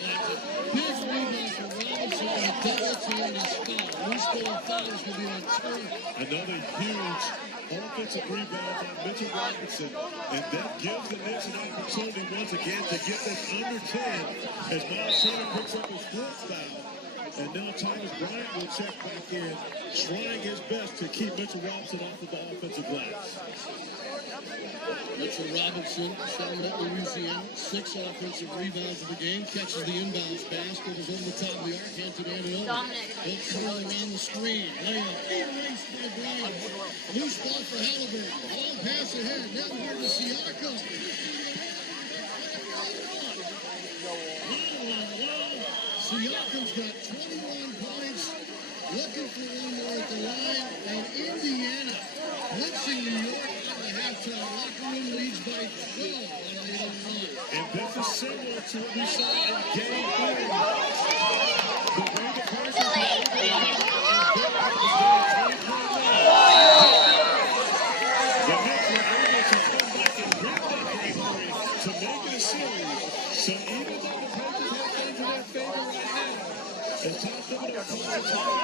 That's a big rebound for Robinson, and a double team is fouled. Loose ball fouls will be on Turner. Another huge offensive rebound on Mitchell Robinson, and that gives the Knicks an opportunity once again to get this under 10 as Miles Turner picks up his fourth foul. And now Thomas Bryant will check back in, trying his best to keep Mitchell Robinson off of the offensive glass. Mitchell Robinson, Charlotte, Louisiana, 6 offensive rebounds in the game, catches the inbounds pass, goes over the top of the arc, hand to Anunoby. He'll curl around the screen, layup, erased by Bryant. Loose ball for Halliburton, long pass ahead, now here to Siakam. Wow. Siakam's got 21 points, looking for one more at the line, and Indiana blitzing New York out of the halftime locker room, leads by 12 on an 8-0 run. And this is similar to what we saw in Game 3. The way the Pacers were able to and Bengals was getting 20-point lead. The Knicks were able to come back and win that Game 3 to make it a series. So even though the Pacers have things in their favor right now, as Tom Thibodeau calls it time,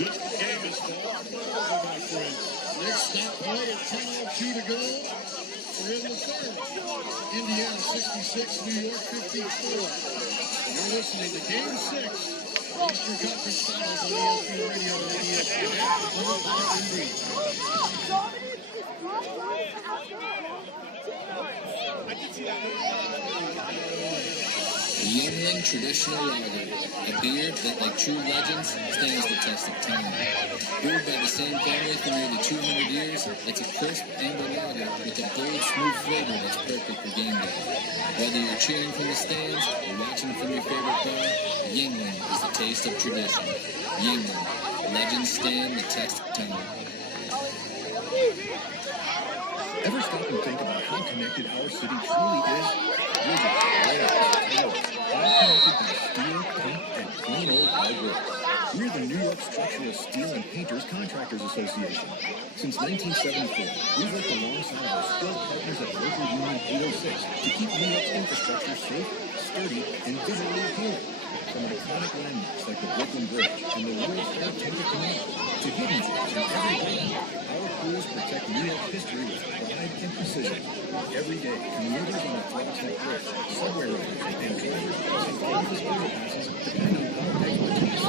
this game is far from over, my friends. Next stop point at 10:02 to go. We're in the third. Indiana 66, New York 54. You're listening to Game 6, Eastern Conference Finals on ESPN Radio and ESPN. Yuengling Traditional Lager, a beer that, like true legends, stands the test of time. Brewed by the same family for nearly 200 years, it's a crisp amber lager with a bold, smooth flavor that's perfect for game day. Whether you're cheering from the stands or watching from your favorite bar, Yuengling is the taste of tradition. Yuengling, legends stand the test of time. Ever stop and think about how connected our city truly is? Widgets, layouts, all connected by steel, paint, and plain old hard work. We're the New York Structural Steel and Painters Contractors Association. Since 1974, we've worked alongside our skilled partners at Local Union 806 to keep New York's infrastructure safe, sturdy, and visually appealing. From iconic landmarks like the Brooklyn Bridge and the World's Fair Temple Canal to hidden gems in every building, our crews protect New York's history with pride and precision. precision. Every day, commuters on the Frontex Bridge, subway riders, and drivers crossing countless overpasses depend on our expertise.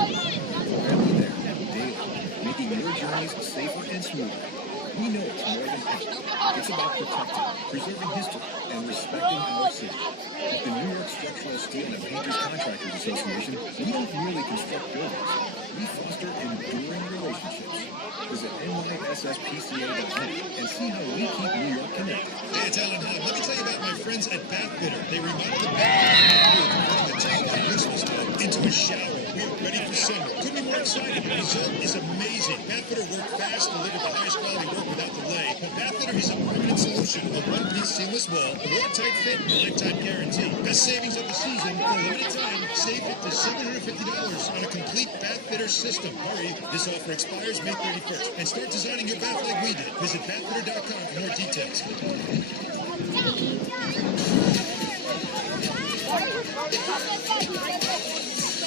We'll be there daily, making your journeys safer and smoother. We know it's more than past. It's about protecting, preserving history, and respecting our city. At the New York Structural Steel and Painters Contractors Association, we don't merely construct buildings. We foster enduring relationships. Visit NYSSPCA.net and see how we keep New York connected. Hey, it's Alan Hogg. Let me tell you about my friends at Bath Bitter. They remodeled the bathroom, converting the tank from Christmas tub into a shower. We are ready for summer. Couldn't be more excited. The result is amazing. Bath Bitter worked fast, delivered the highest quality work without delay. But Bath Bitter is a permanent solution. A one-piece seamless wall, a watertight fit, and a lifetime guarantee. Best savings of the season. For a limited time, save up to $750 on a complete Bath Bitter system. Hurry, this offer expires May 31st. And start designing your bath like we did. Visit bathbitter.com for more details.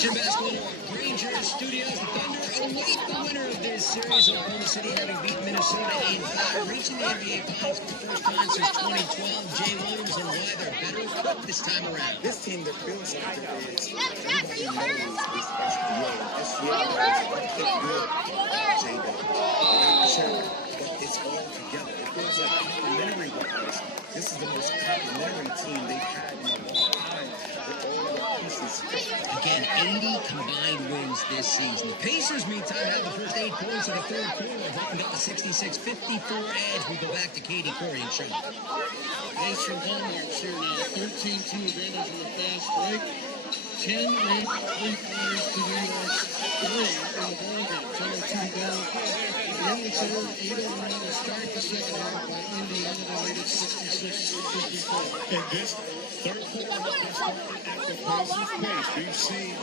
Jim Basketball, Rangers Studios. The Thunder await the winner of this series. Oklahoma City having beaten Minnesota 8-5, reaching the NBA Finals for the first time since 2012. Jay Williams and why they're better equipped this time around. This team, their field soccer is everybody knows is SBA. SBA is good. But it's all together. It feels like complimentary wise. This is the most complimentary team they've had in a long time with all the pieces. Again, 80 combined wins this season. The Pacers, meantime, had the first 8 points of the third quarter, opened up a 66-54 edge. We go back to Katie, Corey, and Sean. Mason Hallmarks here now. 13-2 advantage in the fast break. 10 late three-pointers to New York's 3 in the ballgame. 10-2 down. In the third, 8-1 to start the second half by Indiana. They made it 66-54. And this third quarter has been started at the Pacers' pace. We've seen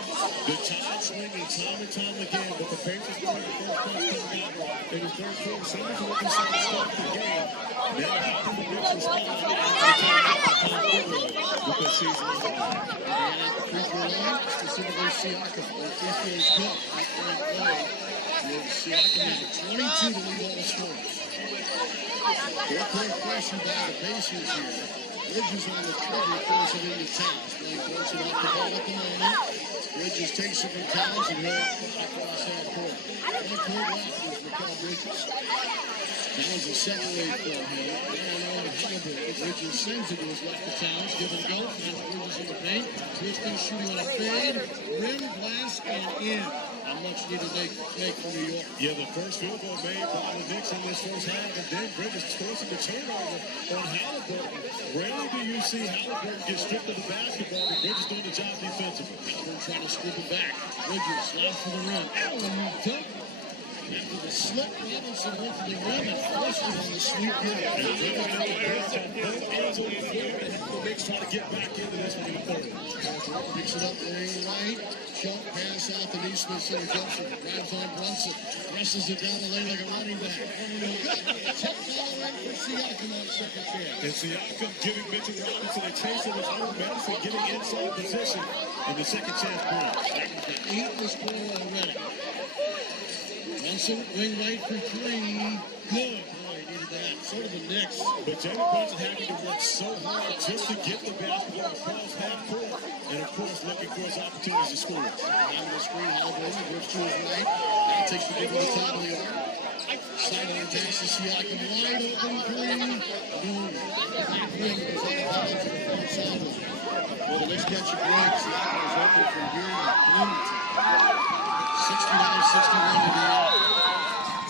the tide swinging time and time again, but the Pacers playing the first punch coming out in the third quarter. Someone's looking to start the game. Now, how can the Knicks respond to the season is over? Free throw line, specifically Siakam. Their free throw is good. Free-point play. With Siakam is at 22 to lead all the scorers. 4-point pressure by the Pacers here. Bridges on the trigger, throws it into Towns. Playing Brunson off the ball at the moment. Bridges takes it from Towns and he'll across half court. One-point left with Mikal Bridges. That was a separate for him. Bridges sends it to his left to Towns. Give it a go. Finds Bridges in the paint. Twisting, shooting on a fade. Rim, glass, and in. How much need to make for New York? Yeah, the first field goal made by the Knicks in this first half, and then Bridges forcing the turnover on Halliburton. Rarely do you see Halliburton get stripped of the basketball, but Bridges doing the job defensively. Halliburton trying to scoop it back. Bridges, slides for the rim. Allen, dunk. After the slip, Robinson went to the rim and forced it on the sweep here. And Bridges got the pass on both ends of the floor, and the Knicks try to get back into this one in the third. Picks it up, lane right. Jump pass out to Neesmith's interception. Grabs on Brunson. Presses it down the lane like a running back. Check ball right for Siakam on second chance. And Siakam giving Mitchell Robinson a taste of his own medicine, getting inside position in the second chance point. The 8 was scored already. Brunson, wing right for 3. Good. Boy, he needed that. So did the Knicks. But Jalen Brunson having to work so hard just to get the basketball across half court. And of course, looking for his opportunities to score. Down the screen, Halliburton works to his right. Now takes the big to the top of the arm. Sideline pass to Siakam. Wide open 3. Boom. The back rim goes on the ball to the far sideline. Well, the Knicks catch a break. Siakam is open for Beard and Bloomington. 69-61 to the end.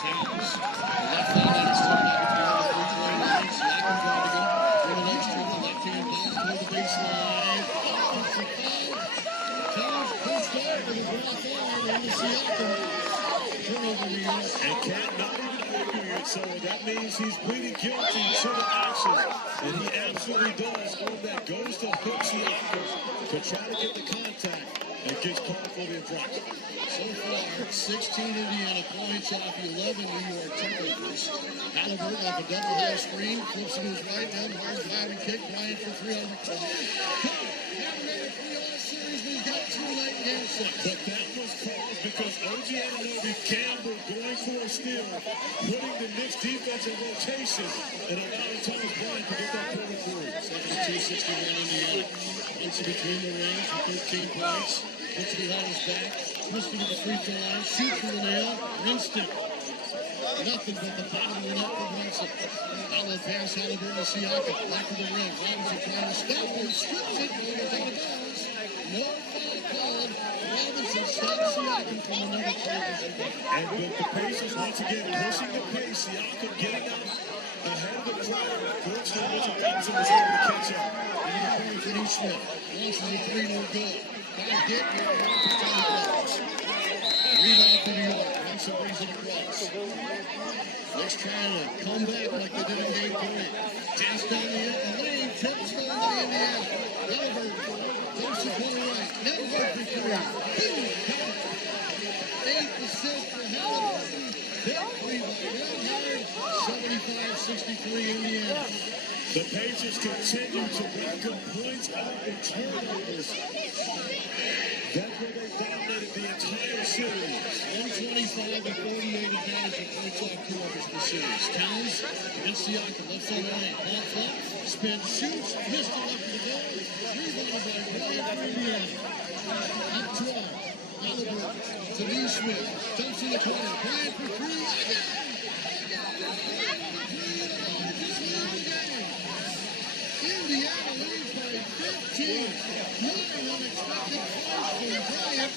Towns. The left hand on his turn out to the three-point line. Siakam going to go. For the next dribble, left-hand pass toward the baseline. Towns pushed off with his left arm into Siakam. Turnover New York. And Cat not even arguing it, so that means he's pleading guilty to the action. And he absolutely does on that. Goes to hook Siakam to try to get the contact and gets called for the infraction. So far, 16 Indiana points off 11 New York turnovers. Halliburton off a double high screen, flips it to his right, down hard, driving kick, Bryant for 3 on the corner. Haven't made it 3 all series, but he's got 2 late in game 6. But that was caused because OG Anunoby gambled going for a steal, putting the Knicks defense in rotation and allowing Thomas Bryant to get Indiana. It's between the rings for 13 points. Looks behind his back. Twisted at the free throw line. Shoots for the nail. Rinsed it. Nothing but the bottom of the net for Brunson. Outlet pass, Halliburton to Siakam. Back to the rim. Robinson trying to stop him. Strips it. Goes out of bounds. No foul called. Robinson stops Siakam from another transition. And with the Pacers once again pushing the pace, Siakam getting out ahead of the crowd. Fortunately, Richard Robinson was able to catch up. And the corner for Smith. Launches a three, no good. Five hit. Rebound for New York. Brunson brings it across. Flicks trying to come back like they did in game 3. Pass down the lane. Tips going by Indiana. Halliburton. Goes to corner right. Never worked for three. Boom. 8 assists for Halliburton. Big three by Red Hard. 75-63 Indiana. The Pacers continue to rack up points out of turnovers. That's where they dominated the entire series. 125-48 advantage in points off turnovers for the series. Towns against Siakam, left side lane. Ball flop, spin, shoots, missed it up to the goal. Rebounded by Bryant for Indiana. Up 12. Halliburton to Smith. Dumps in the corner. Bryant for three. Indiana leads by 15. What an unexpected force from Bryant.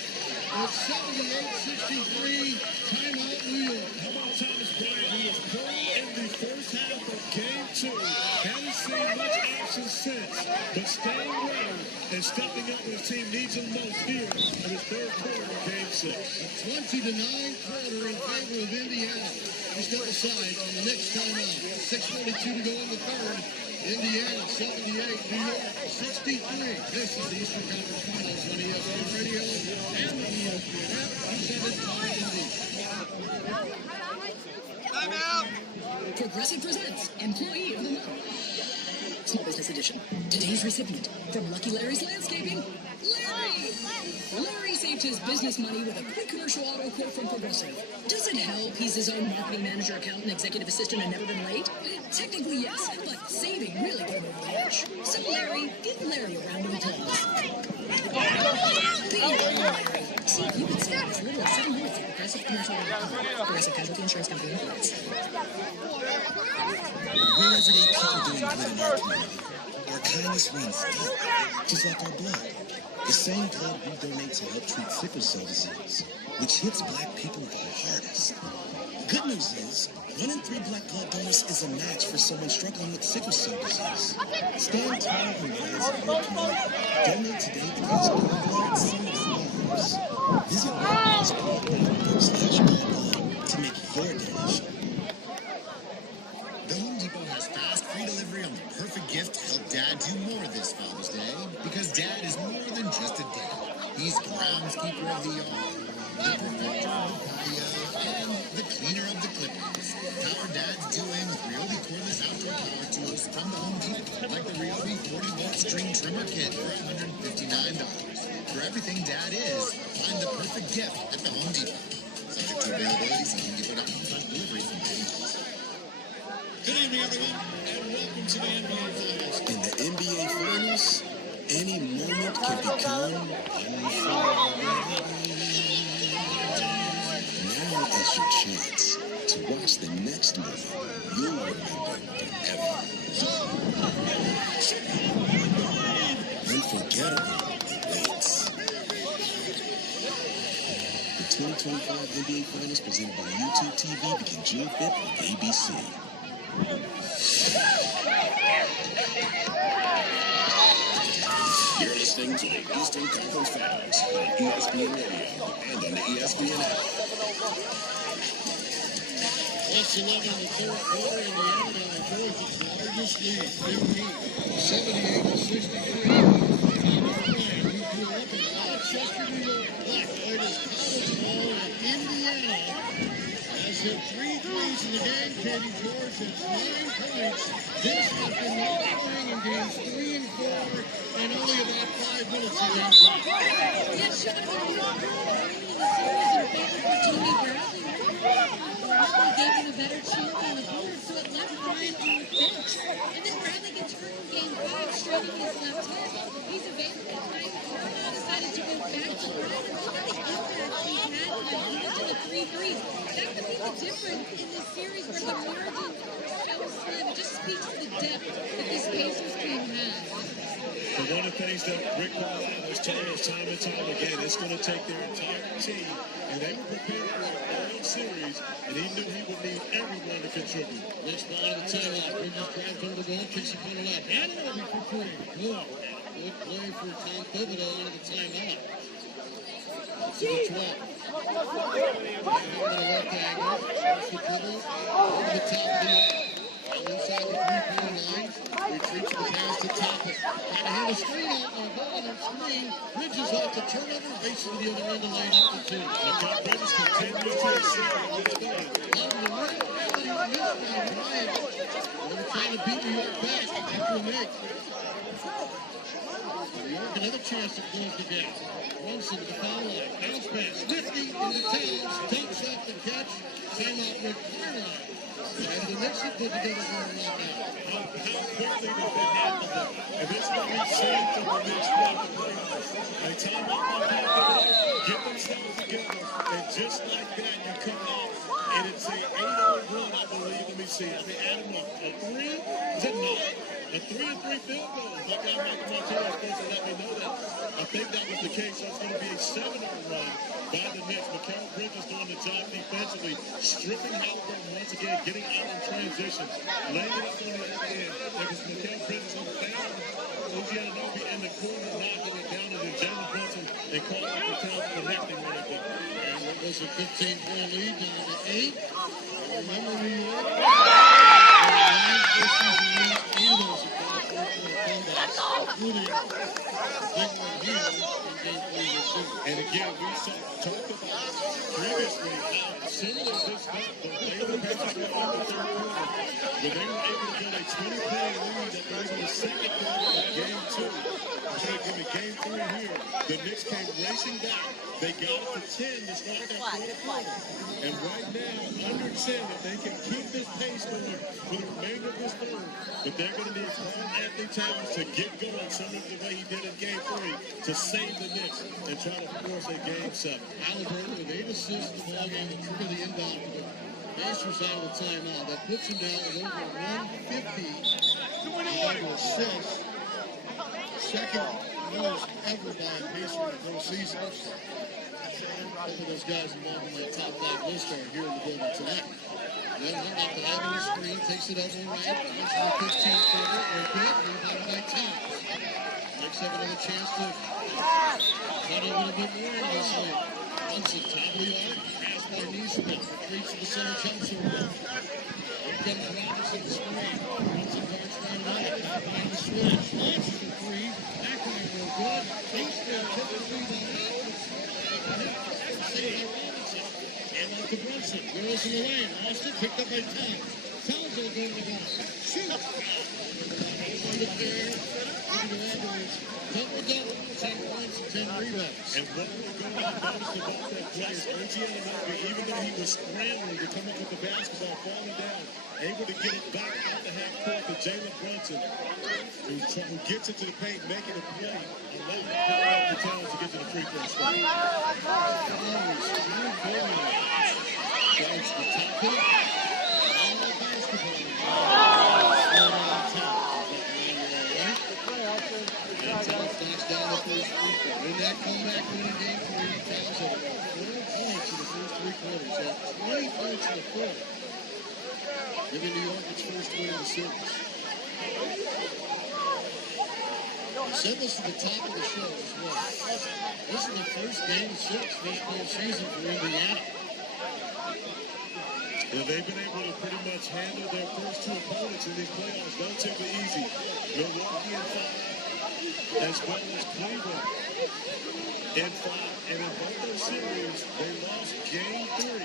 It's 78-63. Timeout New York. How about Thomas Bryant, who was poor in the first half of game 2? Hasn't seen much action since, but staying well and stepping up when his team needs him most here in his third quarter of game 6. A 20-9 quarter in favor of Indiana. We step aside on the next timeout. 6:42 to go in the third. Indiana 78, New York 63. This is the Eastern Conference Finals on ESPN Radio and the ESPN app. Presented by Indeed. Timeout. Progressive presents Employee of the Month. Small Business Edition. Today's recipient from Lucky Larry's Landscaping, Larry. Larry saved his business money with a quick commercial auto quote from Progressive. Does it help he's his own marketing manager, accountant, executive assistant, and never been late? Technically, yes, but saving really put him over the edge. So, Larry, give Larry a round of applause. Be Larry. See if you can save as little as 7 minutes at ProgressiveCommercial.com. Progressive Casualty Insurance Company Incorporated. We're everyday people doing good in our community. Our kindness runs deep, just like our blood. The same blood we donate to help treat sickle cell disease, which hits black people the hardest. Good news is, 1 in 3 black blood donors is a match for someone struggling with sickle cell disease. Stand tall in the eyes of your community. Donate today because your blood saves lives. Visit rebellionsblood.com/myblood to make your donation. The Home Depot has fast, free delivery on the perfect gift to help Dad do more this Father's Day. Because Dad is more than just a dad. He's groundskeeper of the yard, the perfecter of the patio, and the cleaner of the clippers. How are dads doing with Ryobi cordless outdoor power tools from the Home Depot? Like the Ryobi 40-volt string trimmer kit for $159. For everything Dad is, find the perfect gift at the Home Depot. Subject to availability, see HomeDepot.com/delivery from Tuesday. Good evening, everyone, and welcome to the NBA Finals. In the NBA Finals, any moment can become unforgettable. Now is your chance to watch the next movie you'll remember forever. Unforgettable waits. The 2025 NBA Finals presented by YouTube TV begin June 5th on ABC. You're listening to the Eastern Conference Finals on ESPN Radio and on the ESPN app. Plus 11 in the third quarter, Indiana now enjoys its largest lead, 78-63. Rochester, New York. Black Raiders college ball in Indiana has hit 3 threes in the game. Katie George hits 9 points. This has been lowering in games 3 and 4 and only about 5 minutes in game 5. Yes, should have been a lot earlier in the series in favor for Tony Bradley. Bradley gave him a better chance on the board, so it left Bryant on the bench. And then Bradley gets hurt in game 5, straight using his left hand. He's available. Now decided to go back to right, and look at the impact he's had from even to the 3 threes. That could be the difference in this series where the margins are so slim. It just speaks to the depth that this Pacers team has. So one of the things that Rick Carlisle has told us time and time again, it's going to take their entire team, and they were prepared for a long series, and he knew he would need everyone to contribute. Next ball of the timeout. Bridges grabs hold of the ball, kicks it to the left. And it over for three. Good play for Tom Thibodeau out of the timeout. This is a 12. Over the left angle. That's the dribble. Over the top of the arc. Inside the three-point line. Retreats the pass to Toppin. Trying to hit a screen out on the ball and screen. Bridges off the turnover. Bases to the other end to lay it up to two. McCall Bridges continues to excel in this game. Out of the right, really on this one, Bryant. They were trying to beat New York back after a make. New York another chance to close the gap. Brunson to the foul line. Bounce pass. Nifty into Towns. Dumps off the catch. Came out with Carlisle. And the Knicks have put together for a knockout. How quickly did they handle them? And this is what we've seen from the Knicks throughout the playoffs. They time out on top, get themselves together, and just like that, you come out, and it's a 8-0 run, I believe. Let me see. I mean, Adam, a three? Is it not? A 3-3 field goal. My guy Michael Montero is supposed to let me know that. I think that was the case. So it's going to be a 7-0 run by the Knicks. Mikal Bridges doing the job defensively, stripping Halliburton once again, getting out in transition, laying it up on the other end. There was Mikal Bridges on the down. OG Anunoby in the corner, knocking it down, and then Jalen Brunson and Carl Patel connecting on it. And it was a 15-point lead down to 8. Remember New York? Including big one here in game 3 this season. And again, we talked about previously how similar this felt. The Baylor Pacers were in the third quarter, but they were able to get a 20-point lead that goes in the second quarter of game 2. Game 3 here, the Knicks came racing back. They got it to 10 to start that fourth quarter. And right now, under 10, if they can keep this pace going for the remainder of this third, but they're going to need Carl Anthony Towns to get going, similar to the way he did in game 3, to save the Knicks and try to force a game 7. Halliburton with 8 assists in the ballgame to trigger the inbound for the Pacers out of the timeout. That puts him down with over 150 assists. Second most ever by a Pacer in the postseason. Both of those guys involved in that top 5 list are here in the building tonight. Then one up the high screen, takes it over right, gets to the 15th quarter, or good, rebounded by Towns. Knicks have another chance to cut a little bit more in this one. Brunson, top of the arc, pass by Niesman, retreats to the center, jumps over. Here comes Robinson, the screen. Brunson guards right out, behind the switch, launches the 3, back line real good. Kingston took the rebound out. And off to Brunson, girls in the lane, lost it, picked up by Towns. Towns will go to the ball. Shoot! On the pair, looking to Edwards. Double-double, 10 points and 10 rebounds. And what we're going to notice about that play is OG Anunoby, even though he was scrambling to come up with the basketball, falling down, able to get it back out the half court to Jalen Brunson, who gets it to the paint, making a play, allowing the Towns to get to the free throw spot. Drives the top of it. All the basketball. Knocks down the first free throw. In that comeback win in game 3, Towns had about 4 points in the first 3 quarters. Had 20 points in the fourth. Giving New York its first win in the series. I said this at the top of the show as well. This is the first game of 6 this postseason for Indiana. And they've been able to pretty much handle their first 2 opponents in these playoffs relatively easy. Milwaukee in 5, as well as Cleveland in 5. And in both those series, they lost game 3.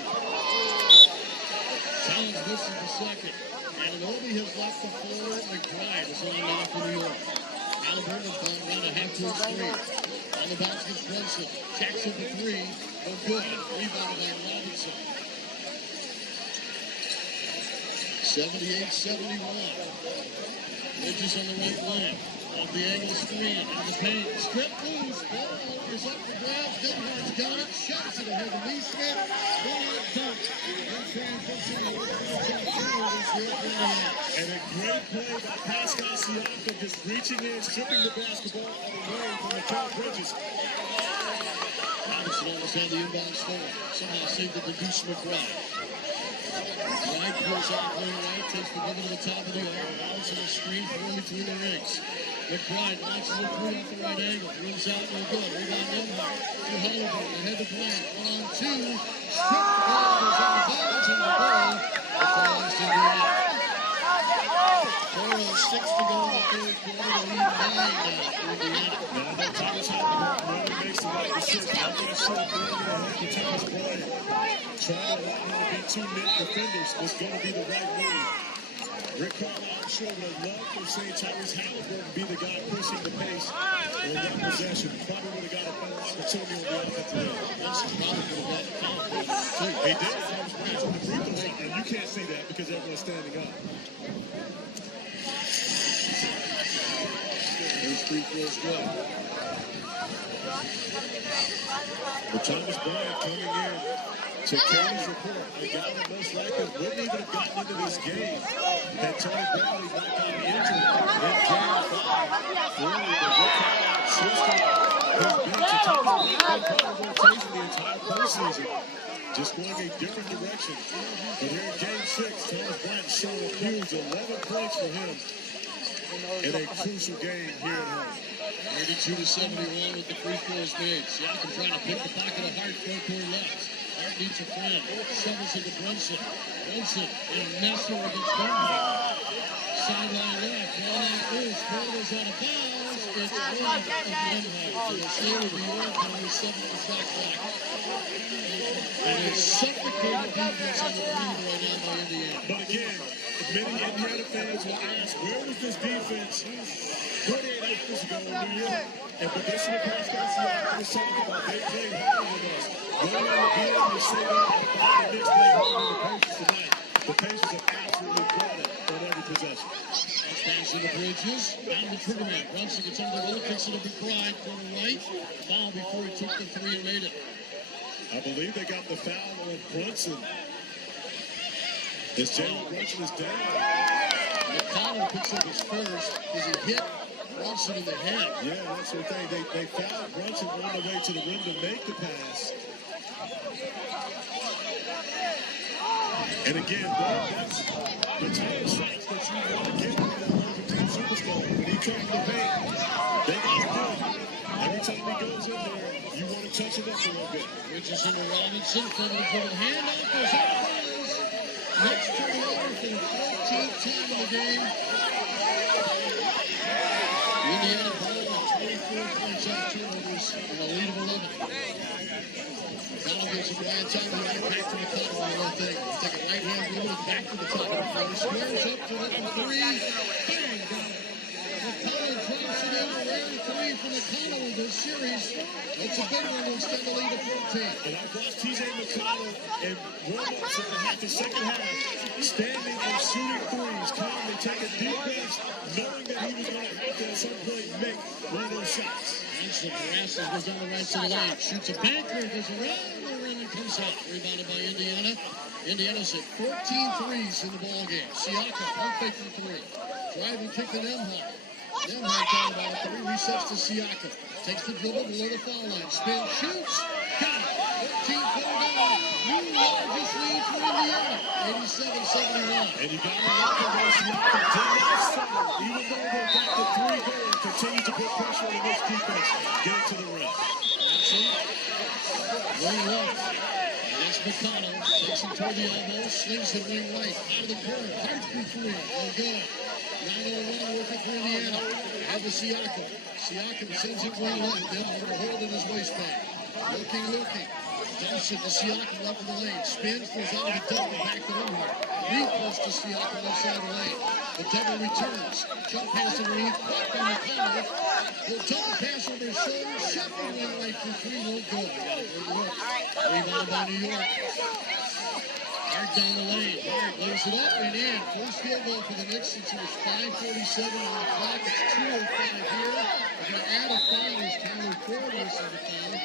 Towns misses the second. Anunoby has left the floor. McBride is on now for New York. Halliburton going around a half-court screen. On the bounce gets Brunson. Checks it for 3. No good. Rebounded by Robinson. 78-71. Bridges on the right wing. Off the angle screen, out the paint, strip loose, ball is up for grabs, Denmark's got it, shoves it ahead of Neesmith, one-out dunk, in transition, and a great play by Pascal Siakam, just reaching in, stripping the basketball away from Mikal Bridges. Robinson almost had the inbound score, somehow saved it to Deuce McBride. Right pulls out one right, takes the given to the top of the arc, bounces a screen, four between the rings. McBride launches a three off the right angle, rims out no good. Rebound Nembhard to Halliburton, ahead to Bryant, 1-on-2. Strip the ball, goes on the bounds, and the ball falls to Indiana. 4:06 to go in the third quarter, to lead 9 now for Indiana. Now that Thomas Halliburton really makes the right decision. I'm not sure if they're going to help the Thomas Bryant. Trying not to be two net defenders was going to be the right move. Rick Carlisle, I'm sure, would have loved to see Tyrese Halliburton be the guy pushing the pace on that possession. Probably would have got a better opportunity on the offensive end. Probably would have got the foul too. He did. Thomas Bryant's on the free throw line. And you can't see that because everyone's standing up. Those free throws good. But Thomas Bryant coming in to Kenny's report, a guy that most likely wouldn't even have gotten into this game had Tony Bradley not gotten injured in game 5. Really, but Rick Carlisle switched his bench to Thomas Bryant on rotation the entire postseason, just going a different direction. But here in game 6, Thomas Bryant showing a huge 11 points for him in a crucial game here at home. 82-71 with the free throws made. Siakam trying to pick the pocket of Hart, front court left. Hart needs a friend. Shovels it to Brunson. Brunson in a messer against Denmark. Sideline left. Ball out loose. Ball goes out of bounds. It's one of Denmark. So it's here with New York on the 7th shot clock. And it's suffocating defense on the perimeter right now by Indiana. But again, many Indiana fans will ask, where was this defense 48 hours ago in New York? And for this one, Pascal Siakam was talking about, they played harder than us. Going on the game, they say that the Knicks played harder than the Pacers tonight. The Pacers have absolutely brought it on every possession. That's pass to the Bridges. Down the trigger man. Brunson gets under the roll, kicks it to McBride. Corner right. Foul before he took the three and made it. I believe they got the foul on Brunson. As Jalen Brunson is down. McConnell picks up his first. Does he hit Brunson in the head? Yeah, that's the thing. They fouled Brunson on the way to the rim to make the pass. And again, that's the type of shots that you want to get from that Argentine superstar. When he comes to the paint, they got to do it. Every time he goes in there, you want to touch it up a little bit. Richardson to Robinson, coming for the handoff, goes out of bounds. Next turnover for the 14th time in the game. Indiana ball with 24 points on turnovers in a lead of 11. McConnell gets it right time, right back to McConnell on the left thing. Take a right hand move back to the top of the floor. Squares up for the three. Bang! McConnell drops it in. A rare three for McConnell in this series. It's a big one to extend the lead to 14. And I've watched TJ McConnell and warm-ups in the second half, standing and shooting threes, calmly taking deep breaths, knowing that he was going to have to at some point make one of those shots. Anderson harasses, goes down the right side of the lane, shoots a banker, goes around the rim and comes out. Rebounded by Indiana. Indiana's at 14 threes in the ball game. Siakam, pump fake from three. Driving kick to Nembhard. Nembhard down by three, resets to Siakam. Takes the dribble below the foul line. Spin, shoots. Got it. 14 put it down. New largest lead for Indiana. 87-71. And you got to look at those Siakam did not settle. Even though they got the three goals, continue to put pressure on this defense. Get it to the rim. That's it. Wing left. Against McConnell. Takes him toward the elbow. Slings it wing right. Out of the corner. Hard for three. No good. 9-0-1 working for Indiana. Have the Siakam. Siakam sends it wing left. Then with a hold in his waistband. Looking. Dumps it to Siakam left of the lane. Spins, goes out of the double back to Nembhard. Recourse to Siakam left side of the lane. The double returns. Jump pass underneath. Caught by McConnell. The double pass over his shoulder. Shuffle wing right for three. No good. Got it. Good look. Rebound by New York. Hart down the lane. Hart lays it up and in. First field goal for the Knicks since it was 5:47 on the clock. It's 2:05 here. We're going to add a foul as Tyler Ford is in the foul.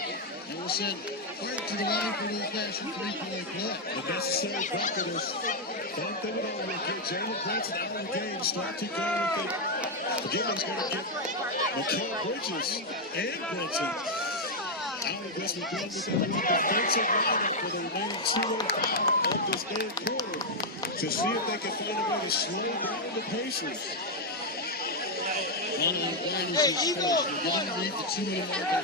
And we'll send Hart to the line for an old-fashioned three-point play. The necessary bucket is one thing it over with. Get Jalen Brunson out of the game. Start to go with it. Gilman's going to get Mikal Bridges and Brunson out of this. We're going with a defensive lineup for the remaining 2:05 of this third quarter to see if they can find a way to slow down the Pacers. Donovan Bryant is his coach. We're going to read the 2-minute mark.